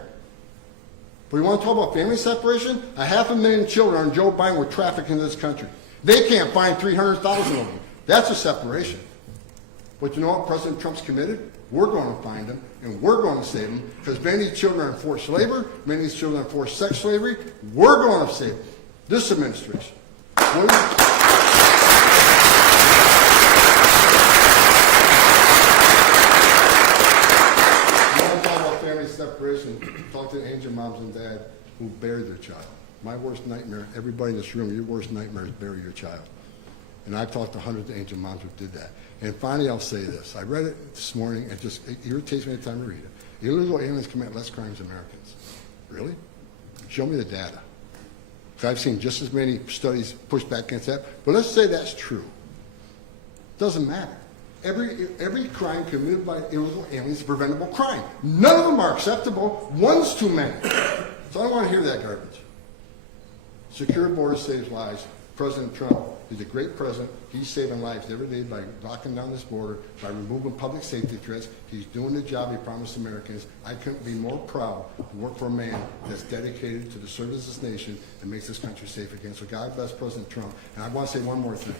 But we want to talk about family separation? 500,000 children on Joe Biden were trafficked into this country. They can't find 300,000 of them. That's a separation. But you know what President Trump's committed? We're going to find them, and we're going to save them, because many of these children are in forced labor, many of these children are in forced sex slavery. We're going to save them. This administration. You want to talk about family separation? Talk to angel moms and dads who buried their child. My worst nightmare, everybody in this room, your worst nightmare is bury your child. And I've talked to hundreds of angel moms who did that. And finally, I'll say this. I read it this morning, and it irritates me every time I read it. Illegal aliens commit less crimes than Americans. Really? Show me the data. I've seen just as many studies push back against that. But let's say that's true. Doesn't matter. Every crime committed by illegal aliens is a preventable crime. None of them are acceptable. One's too many. So I don't want to hear that garbage. Secure borders saves lives. President Trump is a great president. He's saving lives every day by locking down this border, by removing public safety threats. He's doing the job he promised Americans. I couldn't be more proud to work for a man that's dedicated to the service of this nation and makes this country safe again. So God bless President Trump. And I want to say one more thing.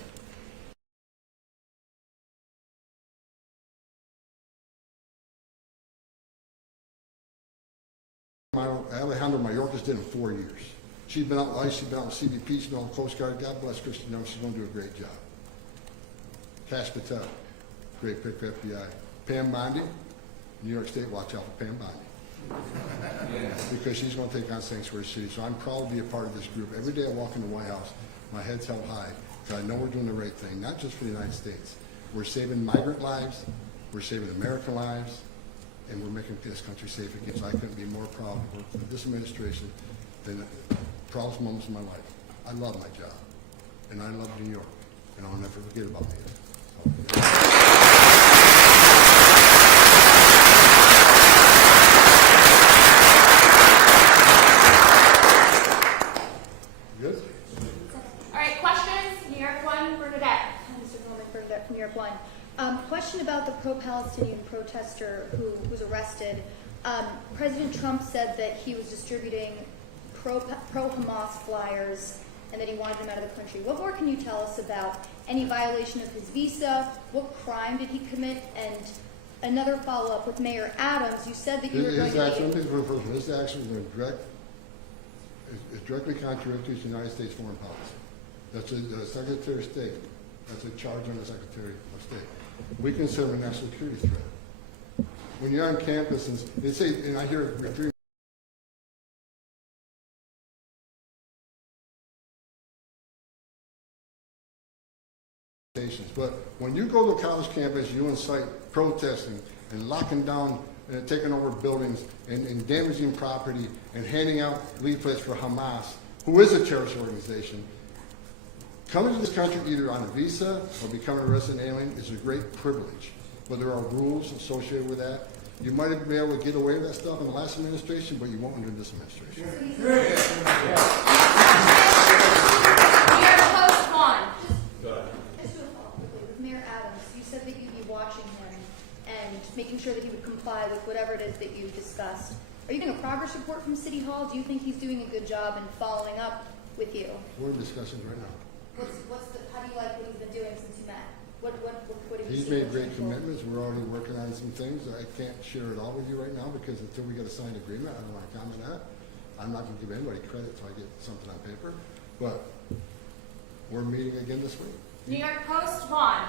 Alejandro Mayorkas did in 4 years. She's been out ICE, she's been out in CBP, she's been out in the Coast Guard. God bless Kristen Young, she's going to do a great job. Cash Patel, great pick for FBI. Pam Bondi, New York State, watch out for Pam Bondi. Because she's going to take on Sanctuary City. So I'm proud to be a part of this group. Every day I walk in the White House, my head's held high, because I know we're doing the right thing, not just for the United States. We're saving migrant lives, we're saving American lives, and we're making this country safe again. So I couldn't be more proud to work for this administration than the proudest moments of my life. I love my job, and I love New York, and I'll never forget about me. Good? All right, questions? New York 1, Bernadette. Mr. Coleman, Bernadette from New York 1. Question about the pro-Palestinian protester who was arrested. President Trump said that he was distributing pro-Hamas flyers and that he wanted them out of the country. What more can you tell us about any violation of his visa? What crime did he commit? And another follow-up with Mayor Adams, you said that you were going to... This action is directly contradictory to the United States foreign policy. That's a Secretary of State. That's a charge on the Secretary of State. We consider him a national security threat. When you're on campus and they say, and I hear it, but when you go to a college campus, you incite protesting and locking down and taking over buildings and damaging property and handing out leaflets for Hamas, who is a terrorist organization. Coming to this country either on a visa or becoming a resident alien is a great privilege, but there are rules associated with that. You might have been able to get away with that stuff in the last administration, but you won't under this administration. New York Post one. Just to follow up quickly with Mayor Adams, you said that you'd be watching him and making sure that he would comply with whatever it is that you discussed. Are you getting a progress report from City Hall? Do you think he's doing a good job in following up with you? We're in discussions right now. How do you like what he's been doing since you met? What have you He's seen? made great commitments. We're already working on some things. I can't share it all with you right now because until we get a signed agreement, I don't want to comment on it. I'm not going to give anybody credit until I get something on paper. But we're meeting again this week. New York Post, Vaughn.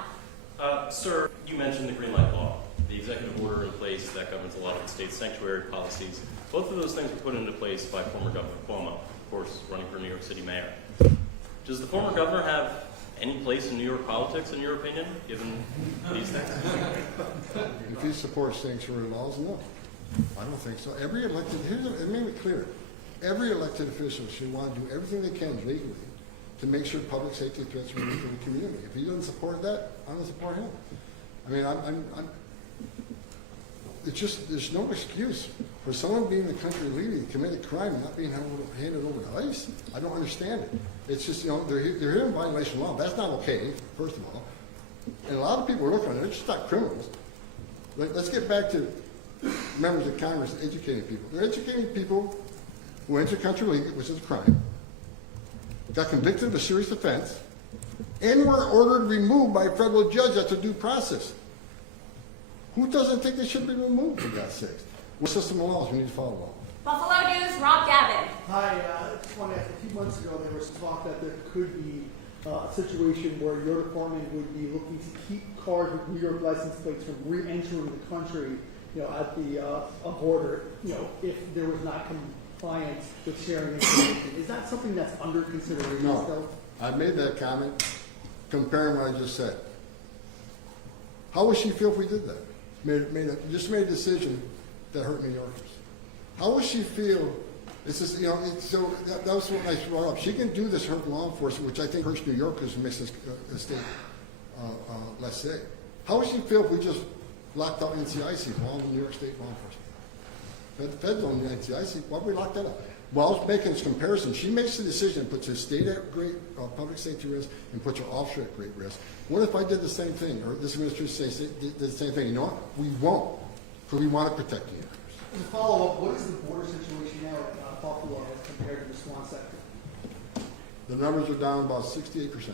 Sir, you mentioned the green light law, the executive order in place that governs a lot of the state's sanctuary policies. Both of those things were put into place by former Governor Cuomo, of course, running for New York City mayor. Does the former governor have any place in New York politics, in your opinion, given these things? If he supports sanctuary laws, no. I don't think so. Every elected, let me make it clear. Every elected official should want to do everything they can legally to make sure public safety threats are removed from the community. If he doesn't support that, I don't support him. I mean, it's just, there's no excuse for someone being the country leader to commit a crime and not being handed over to ICE. I don't understand it. It's just, they're here in violation of law. That's not okay, first of all. And a lot of people are looking at it, they're just not criminals. Let's get back to members of Congress educating people. They're educating people who enter country legal, which is a crime, got convicted of a serious offense, and were ordered removed by a federal judge after due process. Who doesn't think they should be removed, for God's sakes? What system of laws we need to follow? Buffalo News, Rob Gavin. Hi, I just want to ask, a few months ago there was talk that there could be a situation where your department would be looking to keep cars with New York license plates from re-entering the country, at the border, if there was not compliance with sharing information. Is that something that's under consideration No. still? I made that comment comparing what I just said. How would she feel if we did that? Just made a decision that hurt New Yorkers. How would she feel? It's just, so that was what I brought up. She can do this, hurt law enforcement, which I think hurts New Yorkers and makes this state less safe. How would she feel if we just locked out NCIC for all the New York State law enforcement? The feds own the NCIC. Why would we lock that up? Well, I was making this comparison. She makes the decision, puts her state at great public safety risk, and puts her officer at great risk. What if I did the same thing, or this administration did the same thing? You know what? We won't, because we want to protect New Yorkers. As a follow-up, what is the border situation now at Buffalo as compared to the Swan sector? The numbers are down about 68%.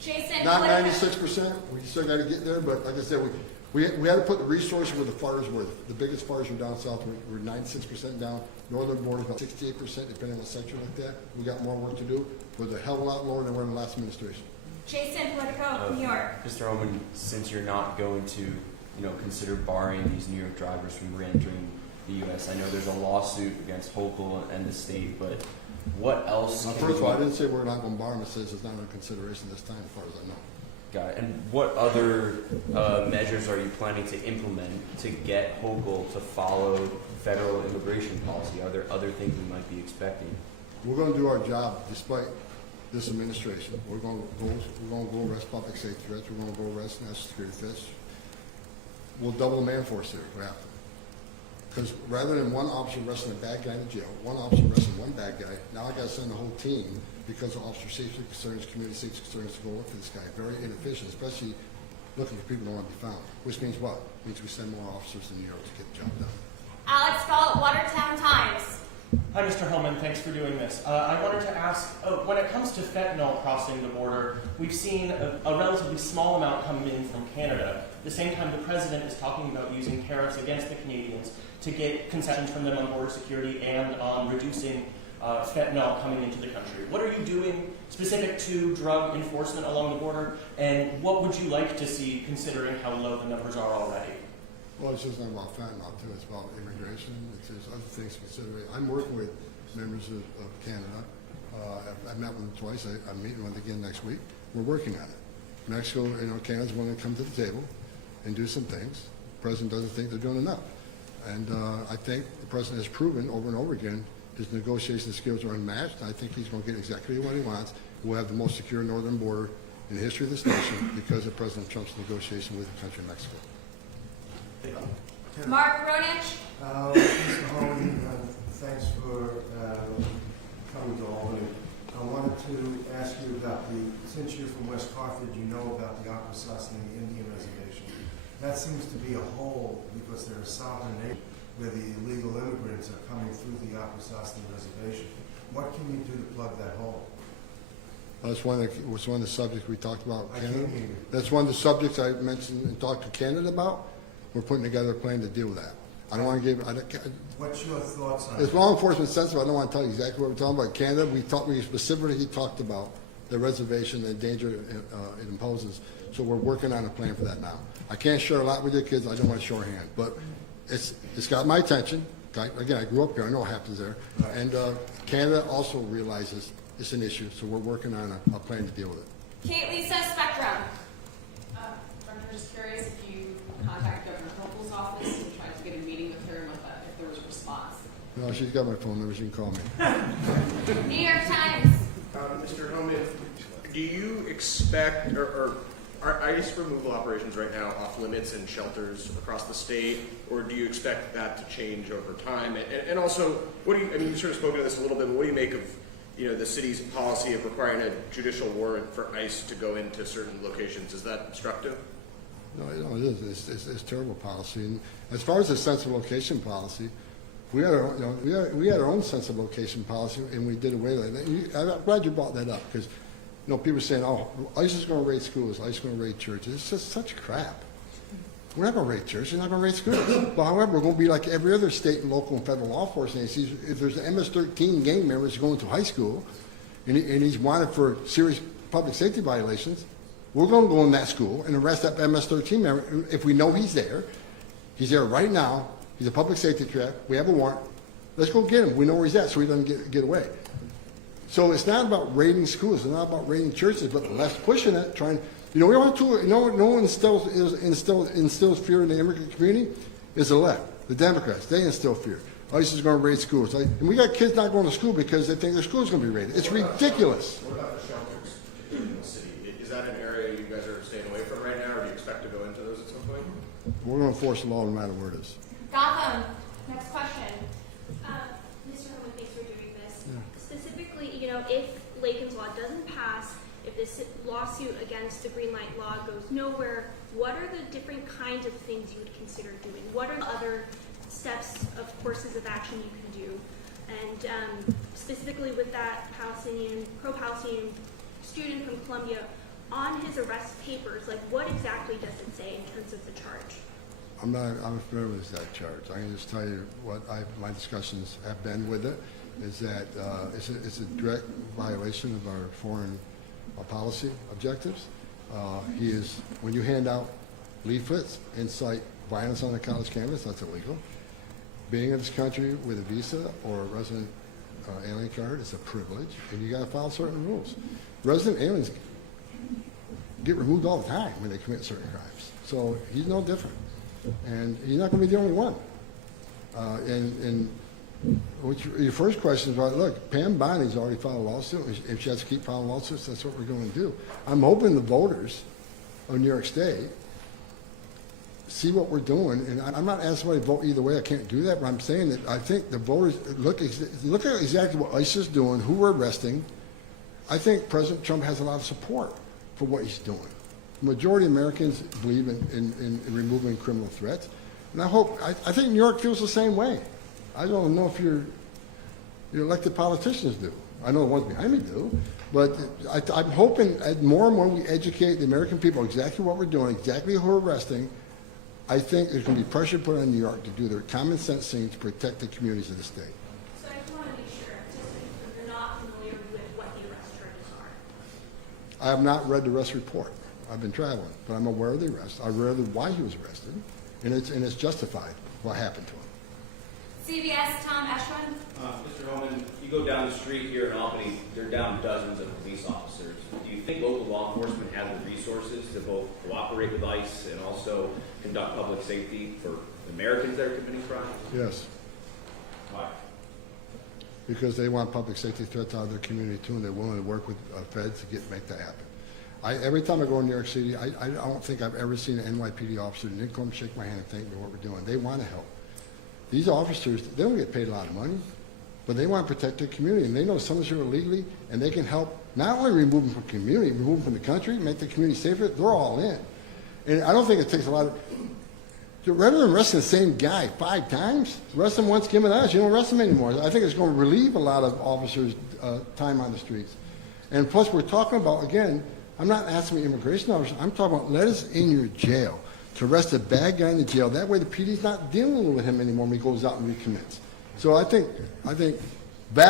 Jason Not Politico. 96%. We still got to get there, but like I said, we had to put the resources where the fires were. The biggest fires were down south. We're 96% down. Northern border is about 68%, depending on what sector like that. We got more work to do. We're a hell of a lot lower than we were in the last administration. Jason Politico, New York. Mr. Homan, since you're not going to, consider barring these New York drivers from re-entering the U.S., I know there's a lawsuit against Hochul and the state, but what else? Now, first of all, I didn't say we're not going to bar them. It says it's not under consideration this time, as far as I know. Got it. And what other measures are you planning to implement to get Hochul to follow federal immigration policy? Are there other things we might be expecting? We're going to do our job despite this administration. We're going to go arrest public safety threats. We're going to go arrest national security threats. We'll double the man force here if we have to. Because rather than one officer arresting a bad guy in jail, one officer arresting one bad guy, now I got to send the whole team because of officer safety concerns, community safety concerns to go look for this guy. Very inefficient, especially looking for people who don't want to be found. Which means what? It means we send more officers in New York to get the job done. Alex Gall, Watertown Times. Hi, Mr. Homan. Thanks for doing this. I wanted to ask, when it comes to fentanyl crossing the border, we've seen a relatively small amount coming in from Canada. At the same time, the president is talking about using tariffs against the Canadians to get concessions from them on border security and on reducing fentanyl coming into the country. What are you doing specific to drug enforcement along the border, and what would you like to see considering how low the numbers are already? Well, it's just not about fentanyl, too. It's about immigration. There's other things to consider. I'm working with members of Canada. I've met with them twice. I'm meeting with them again next week. We're working on it. Mexico, Canada's willing to come to the table and do some things. The president doesn't think they're doing enough. And I think the president has proven over and over again his negotiation skills are unmatched. I think he's going to get exactly what he wants. We'll have the most secure northern border in the history of this nation because of President Trump's negotiation with the country of Mexico. Mark Ronich. Mr. Homan, thanks for coming to Albany. I wanted to ask you about since you're from West Carthage, you know about the Akwesasne Indian Reservation. That seems to be a hole because they're a sovereign nation where the illegal immigrants are coming through the Akwesasne Reservation. What can you do to plug that hole? That's one of the subjects we talked about. I Canada. can't hear you. That's one of the subjects I mentioned and talked to Canada about. We're putting together a plan to deal with that. I don't want to give. What's your thoughts on It's it? law enforcement sensitive. I don't want to tell you exactly what we're talking about. Canada, we specifically talked about the reservation and the danger it imposes. So we're working on a plan for that now. I can't share a lot with you kids. I don't want to shorthand, but it's got my attention. Again, I grew up here. I know what happens there. And Canada also realizes it's an issue. So we're working on a plan to deal with it. Kate Lisa Spectrum. I'm just curious if you contacted Governor Hochul's office and tried to get a meeting with her and if there was a response. No, she's got my phone number. She can call me. New York Times. Mr. Homan, do you expect, or are ICE removal operations right now off limits in shelters across the state, or do you expect that to change over time? And also, what do you, I mean, you sort of spoken to this a little bit, but what do you make of, the city's policy of requiring a judicial warrant for ICE to go into certain locations? Is that obstructive? No, it is. It's terrible policy. And as far as the sense of location policy, we had our own sense of location policy, and we did away with it. I'm glad you brought that up because, people are saying, "Oh, ICE is going to raid schools. ICE is going to raid churches." It's just such crap. We're not going to raid churches. We're not going to raid schools. But however, we're going to be like every other state and local and federal law enforcement agencies. If there's an MS-13 gang member that's going to high school, and he's wanted for serious public safety violations, we're going to go in that school and arrest that MS-13 member if we know he's there. He's there right now. He's a public safety threat. We have a warrant. Let's go get him. We know where he's at, so he doesn't get away. So it's not about raiding schools. It's not about raiding churches, but less pushing it, trying. We want to. No one instills fear in the immigrant community. Is the left, the Democrats. They instill fear. ICE is going to raid schools, and we got kids not going to school because they think their school's going to be raided. It's ridiculous. What about the shelters in the city? Is that an area you guys are staying away from right now, or do you expect to go into those at some point? We're going to enforce the law no matter where it is. Gotham. Next question. Mr. Homan, thanks for doing this. Specifically, if Laken's law doesn't pass, if this lawsuit against the Green Light Law goes nowhere, what are the different kinds of things you would consider doing? What are the other steps of courses of action you can do? And specifically with that pro-Palestinian student from Columbia, on his arrest papers, what exactly does it say in terms of the charge? I'm familiar with that charge. I can just tell you what my discussions have been with it, is that it's a direct violation of our foreign policy objectives. When you hand out leaflets, incite violence on the college campus, that's illegal. Being in this country with a visa or a resident alien card is a privilege, and you got to follow certain rules. Resident aliens get removed all the time when they commit certain crimes. So he's no different. And he's not going to be the only one. Your first question is about, look, Pam Bonnie's already filed a lawsuit. If she has to keep filing lawsuits, that's what we're going to do. I'm hoping the voters of New York State see what we're doing. And I'm not asking somebody to vote either way. I can't do that. But I'm saying that I think the voters look at exactly what ICE is doing, who we're arresting. I think President Trump has a lot of support for what he's doing. The majority of Americans believe in removing criminal threats. And I think New York feels the same way. I don't know if your elected politicians do. I know the ones behind me do. But I'm hoping that more and more we educate the American people exactly what we're doing, exactly who we're arresting. I think there's going to be pressure put on New York to do their common sense thing to protect the communities of the state. So I just want to be sure, if you're not familiar with what the arrest charges are. I have not read the arrest report. I've been traveling, but I'm aware of the arrest. I'm aware of why he was arrested, and it's justified what happened to him. CBS Tom Eshwin. Mr. Homan, you go down the street here in Albany, they're down dozens of police officers. Do you think local law enforcement has the resources to both cooperate with ICE and also conduct public safety for Americans that are committing crimes? Yes. Why? Because they want public safety threats out of their community too, and they're willing to work with feds to make that happen. Every time I go to New York City, I don't think I've ever seen an NYPD officer that didn't come shake my hand and thank me for what we're doing. They want to help. These officers, they don't get paid a lot of money, but they want to protect their community, and they know someone's here illegally, and they can help not only remove them from the community, remove them from the country, make the community safer. They're all in. And I don't think it takes a lot of... Rather than arresting the same guy 5 times, arrest him once, give him an honest. You don't arrest him anymore. I think it's going to relieve a lot of officers' time on the streets. And plus, we're talking about, again, I'm not asking the immigration officers. I'm talking about let us in your jail to arrest a bad guy in the jail. That way the PD's not dealing with him anymore when he goes out and recommits. So I think let's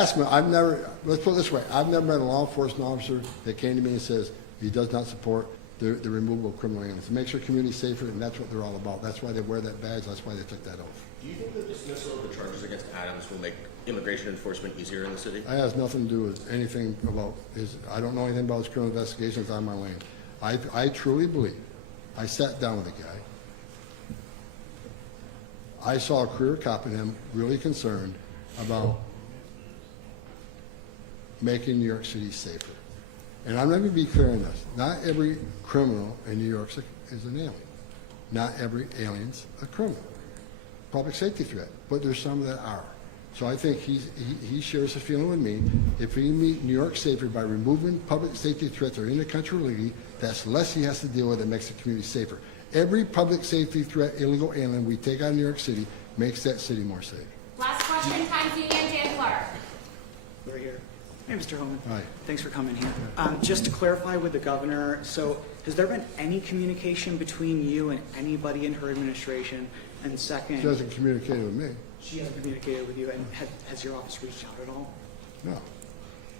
put it this way, I've never met a law enforcement officer that came to me and says he does not support the removal of criminal aliens. It makes our community safer, and that's what they're all about. That's why they wear that badge. That's why they took that oath. Do you think the dismissal of the charges against Adams will make immigration enforcement easier in the city? It has nothing to do with anything about his, I don't know anything about his criminal investigations on my lane. I truly believe, I sat down with the guy. I saw a career cop in him really concerned about making New York City safer. And I'm going to be clear on this. Not every criminal in New York is an alien. Not every alien's a criminal. Public safety threat. But there's some that are. So I think he shares a feeling with me. If we meet New York safer by removing public safety threats that are in the country illegally, that's less he has to deal with that makes the community safer. Every public safety threat, illegal alien we take out of New York City makes that city more safe. Last question, time's Union, Dan Clark. Right here. Hey, Mr. Homan. Hi. Thanks for coming here. Just to clarify with the governor, so has there been any communication between you and anybody in her administration? And second... She hasn't communicated with me. She hasn't communicated with you, and has your office reached out at all? No.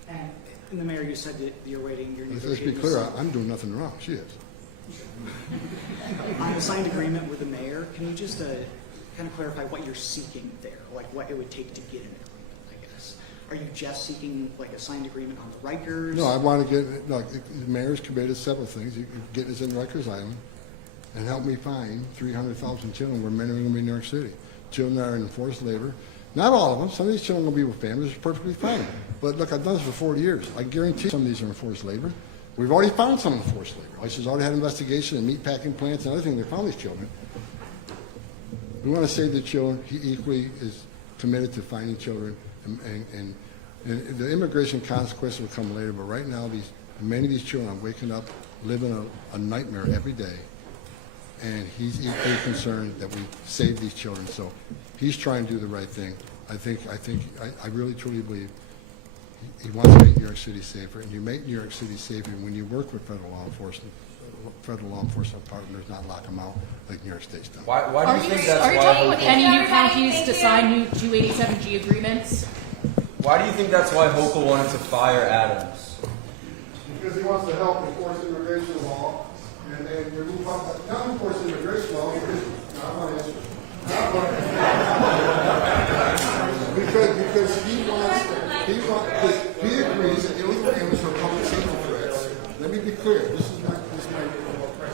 And the mayor, you said that you're waiting, you're Let's negotiating... be clear, I'm doing nothing wrong. She is. On the signed agreement with the mayor, can you just kind of clarify what you're seeking there? Like what it would take to get an agreement, I guess? Are you just seeking like a signed agreement on the Rikers? No, I want to get, no, the mayor's committed several things. You can get us in Rikers Island and help me find 300,000 children where many of them will be in New York City. Children that are in forced labor. Not all of them. Some of these children will be with families. It's perfectly fine. But look, I've done this for 40 years. I guarantee some of these are in forced labor. We've already found some in forced labor. ICE's already had investigation in meat packing plants and other things. They found these children. We want to save the children. He equally is committed to finding children, and the immigration consequences will come later. But right now, many of these children are waking up, living a nightmare every day, and he's equally concerned that we save these children. So he's trying to do the right thing. I really truly believe he wants to make New York City safer, and you make New York City safer when you work with federal law enforcement partners, not lock them out like New York State's done. Why do you think that's Are you why talking with Hochul, any new counties to sign new 287G agreements? why do you think that's why Hochul wanted to fire Adams? Because he wants to help enforce immigration law, and then remove not enforce immigration law, because he agrees that illegal aliens are public safety threats. Let me be clear. This is my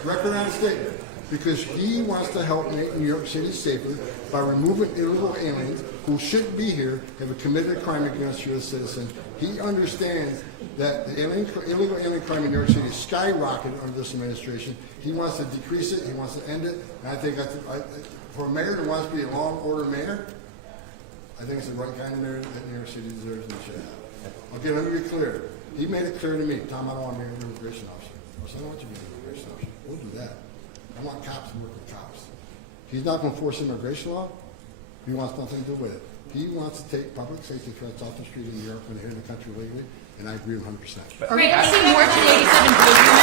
record on statement. Because he wants to help make New York City safer by removing illegal aliens who shouldn't be here, have committed a crime against U.S. citizens. He understands that the illegal alien crime in New York City is skyrocketing under this administration. He wants to decrease it. He wants to end it. And I think for a mayor that wants to be a law and order mayor, I think it's the right kind of mayor that New York City deserves and should have. Okay, let me be clear. He made it clear to me, Tom, I don't want to be an immigration officer. I said, I don't want you to be an immigration officer. We'll do that. I want cops to work with cops. He's not going to force immigration law. He wants nothing to do with it. He wants to take public safety threats off the street in New York when they're here in the country legally, and I agree 100%. Are we going to see more 287G agreements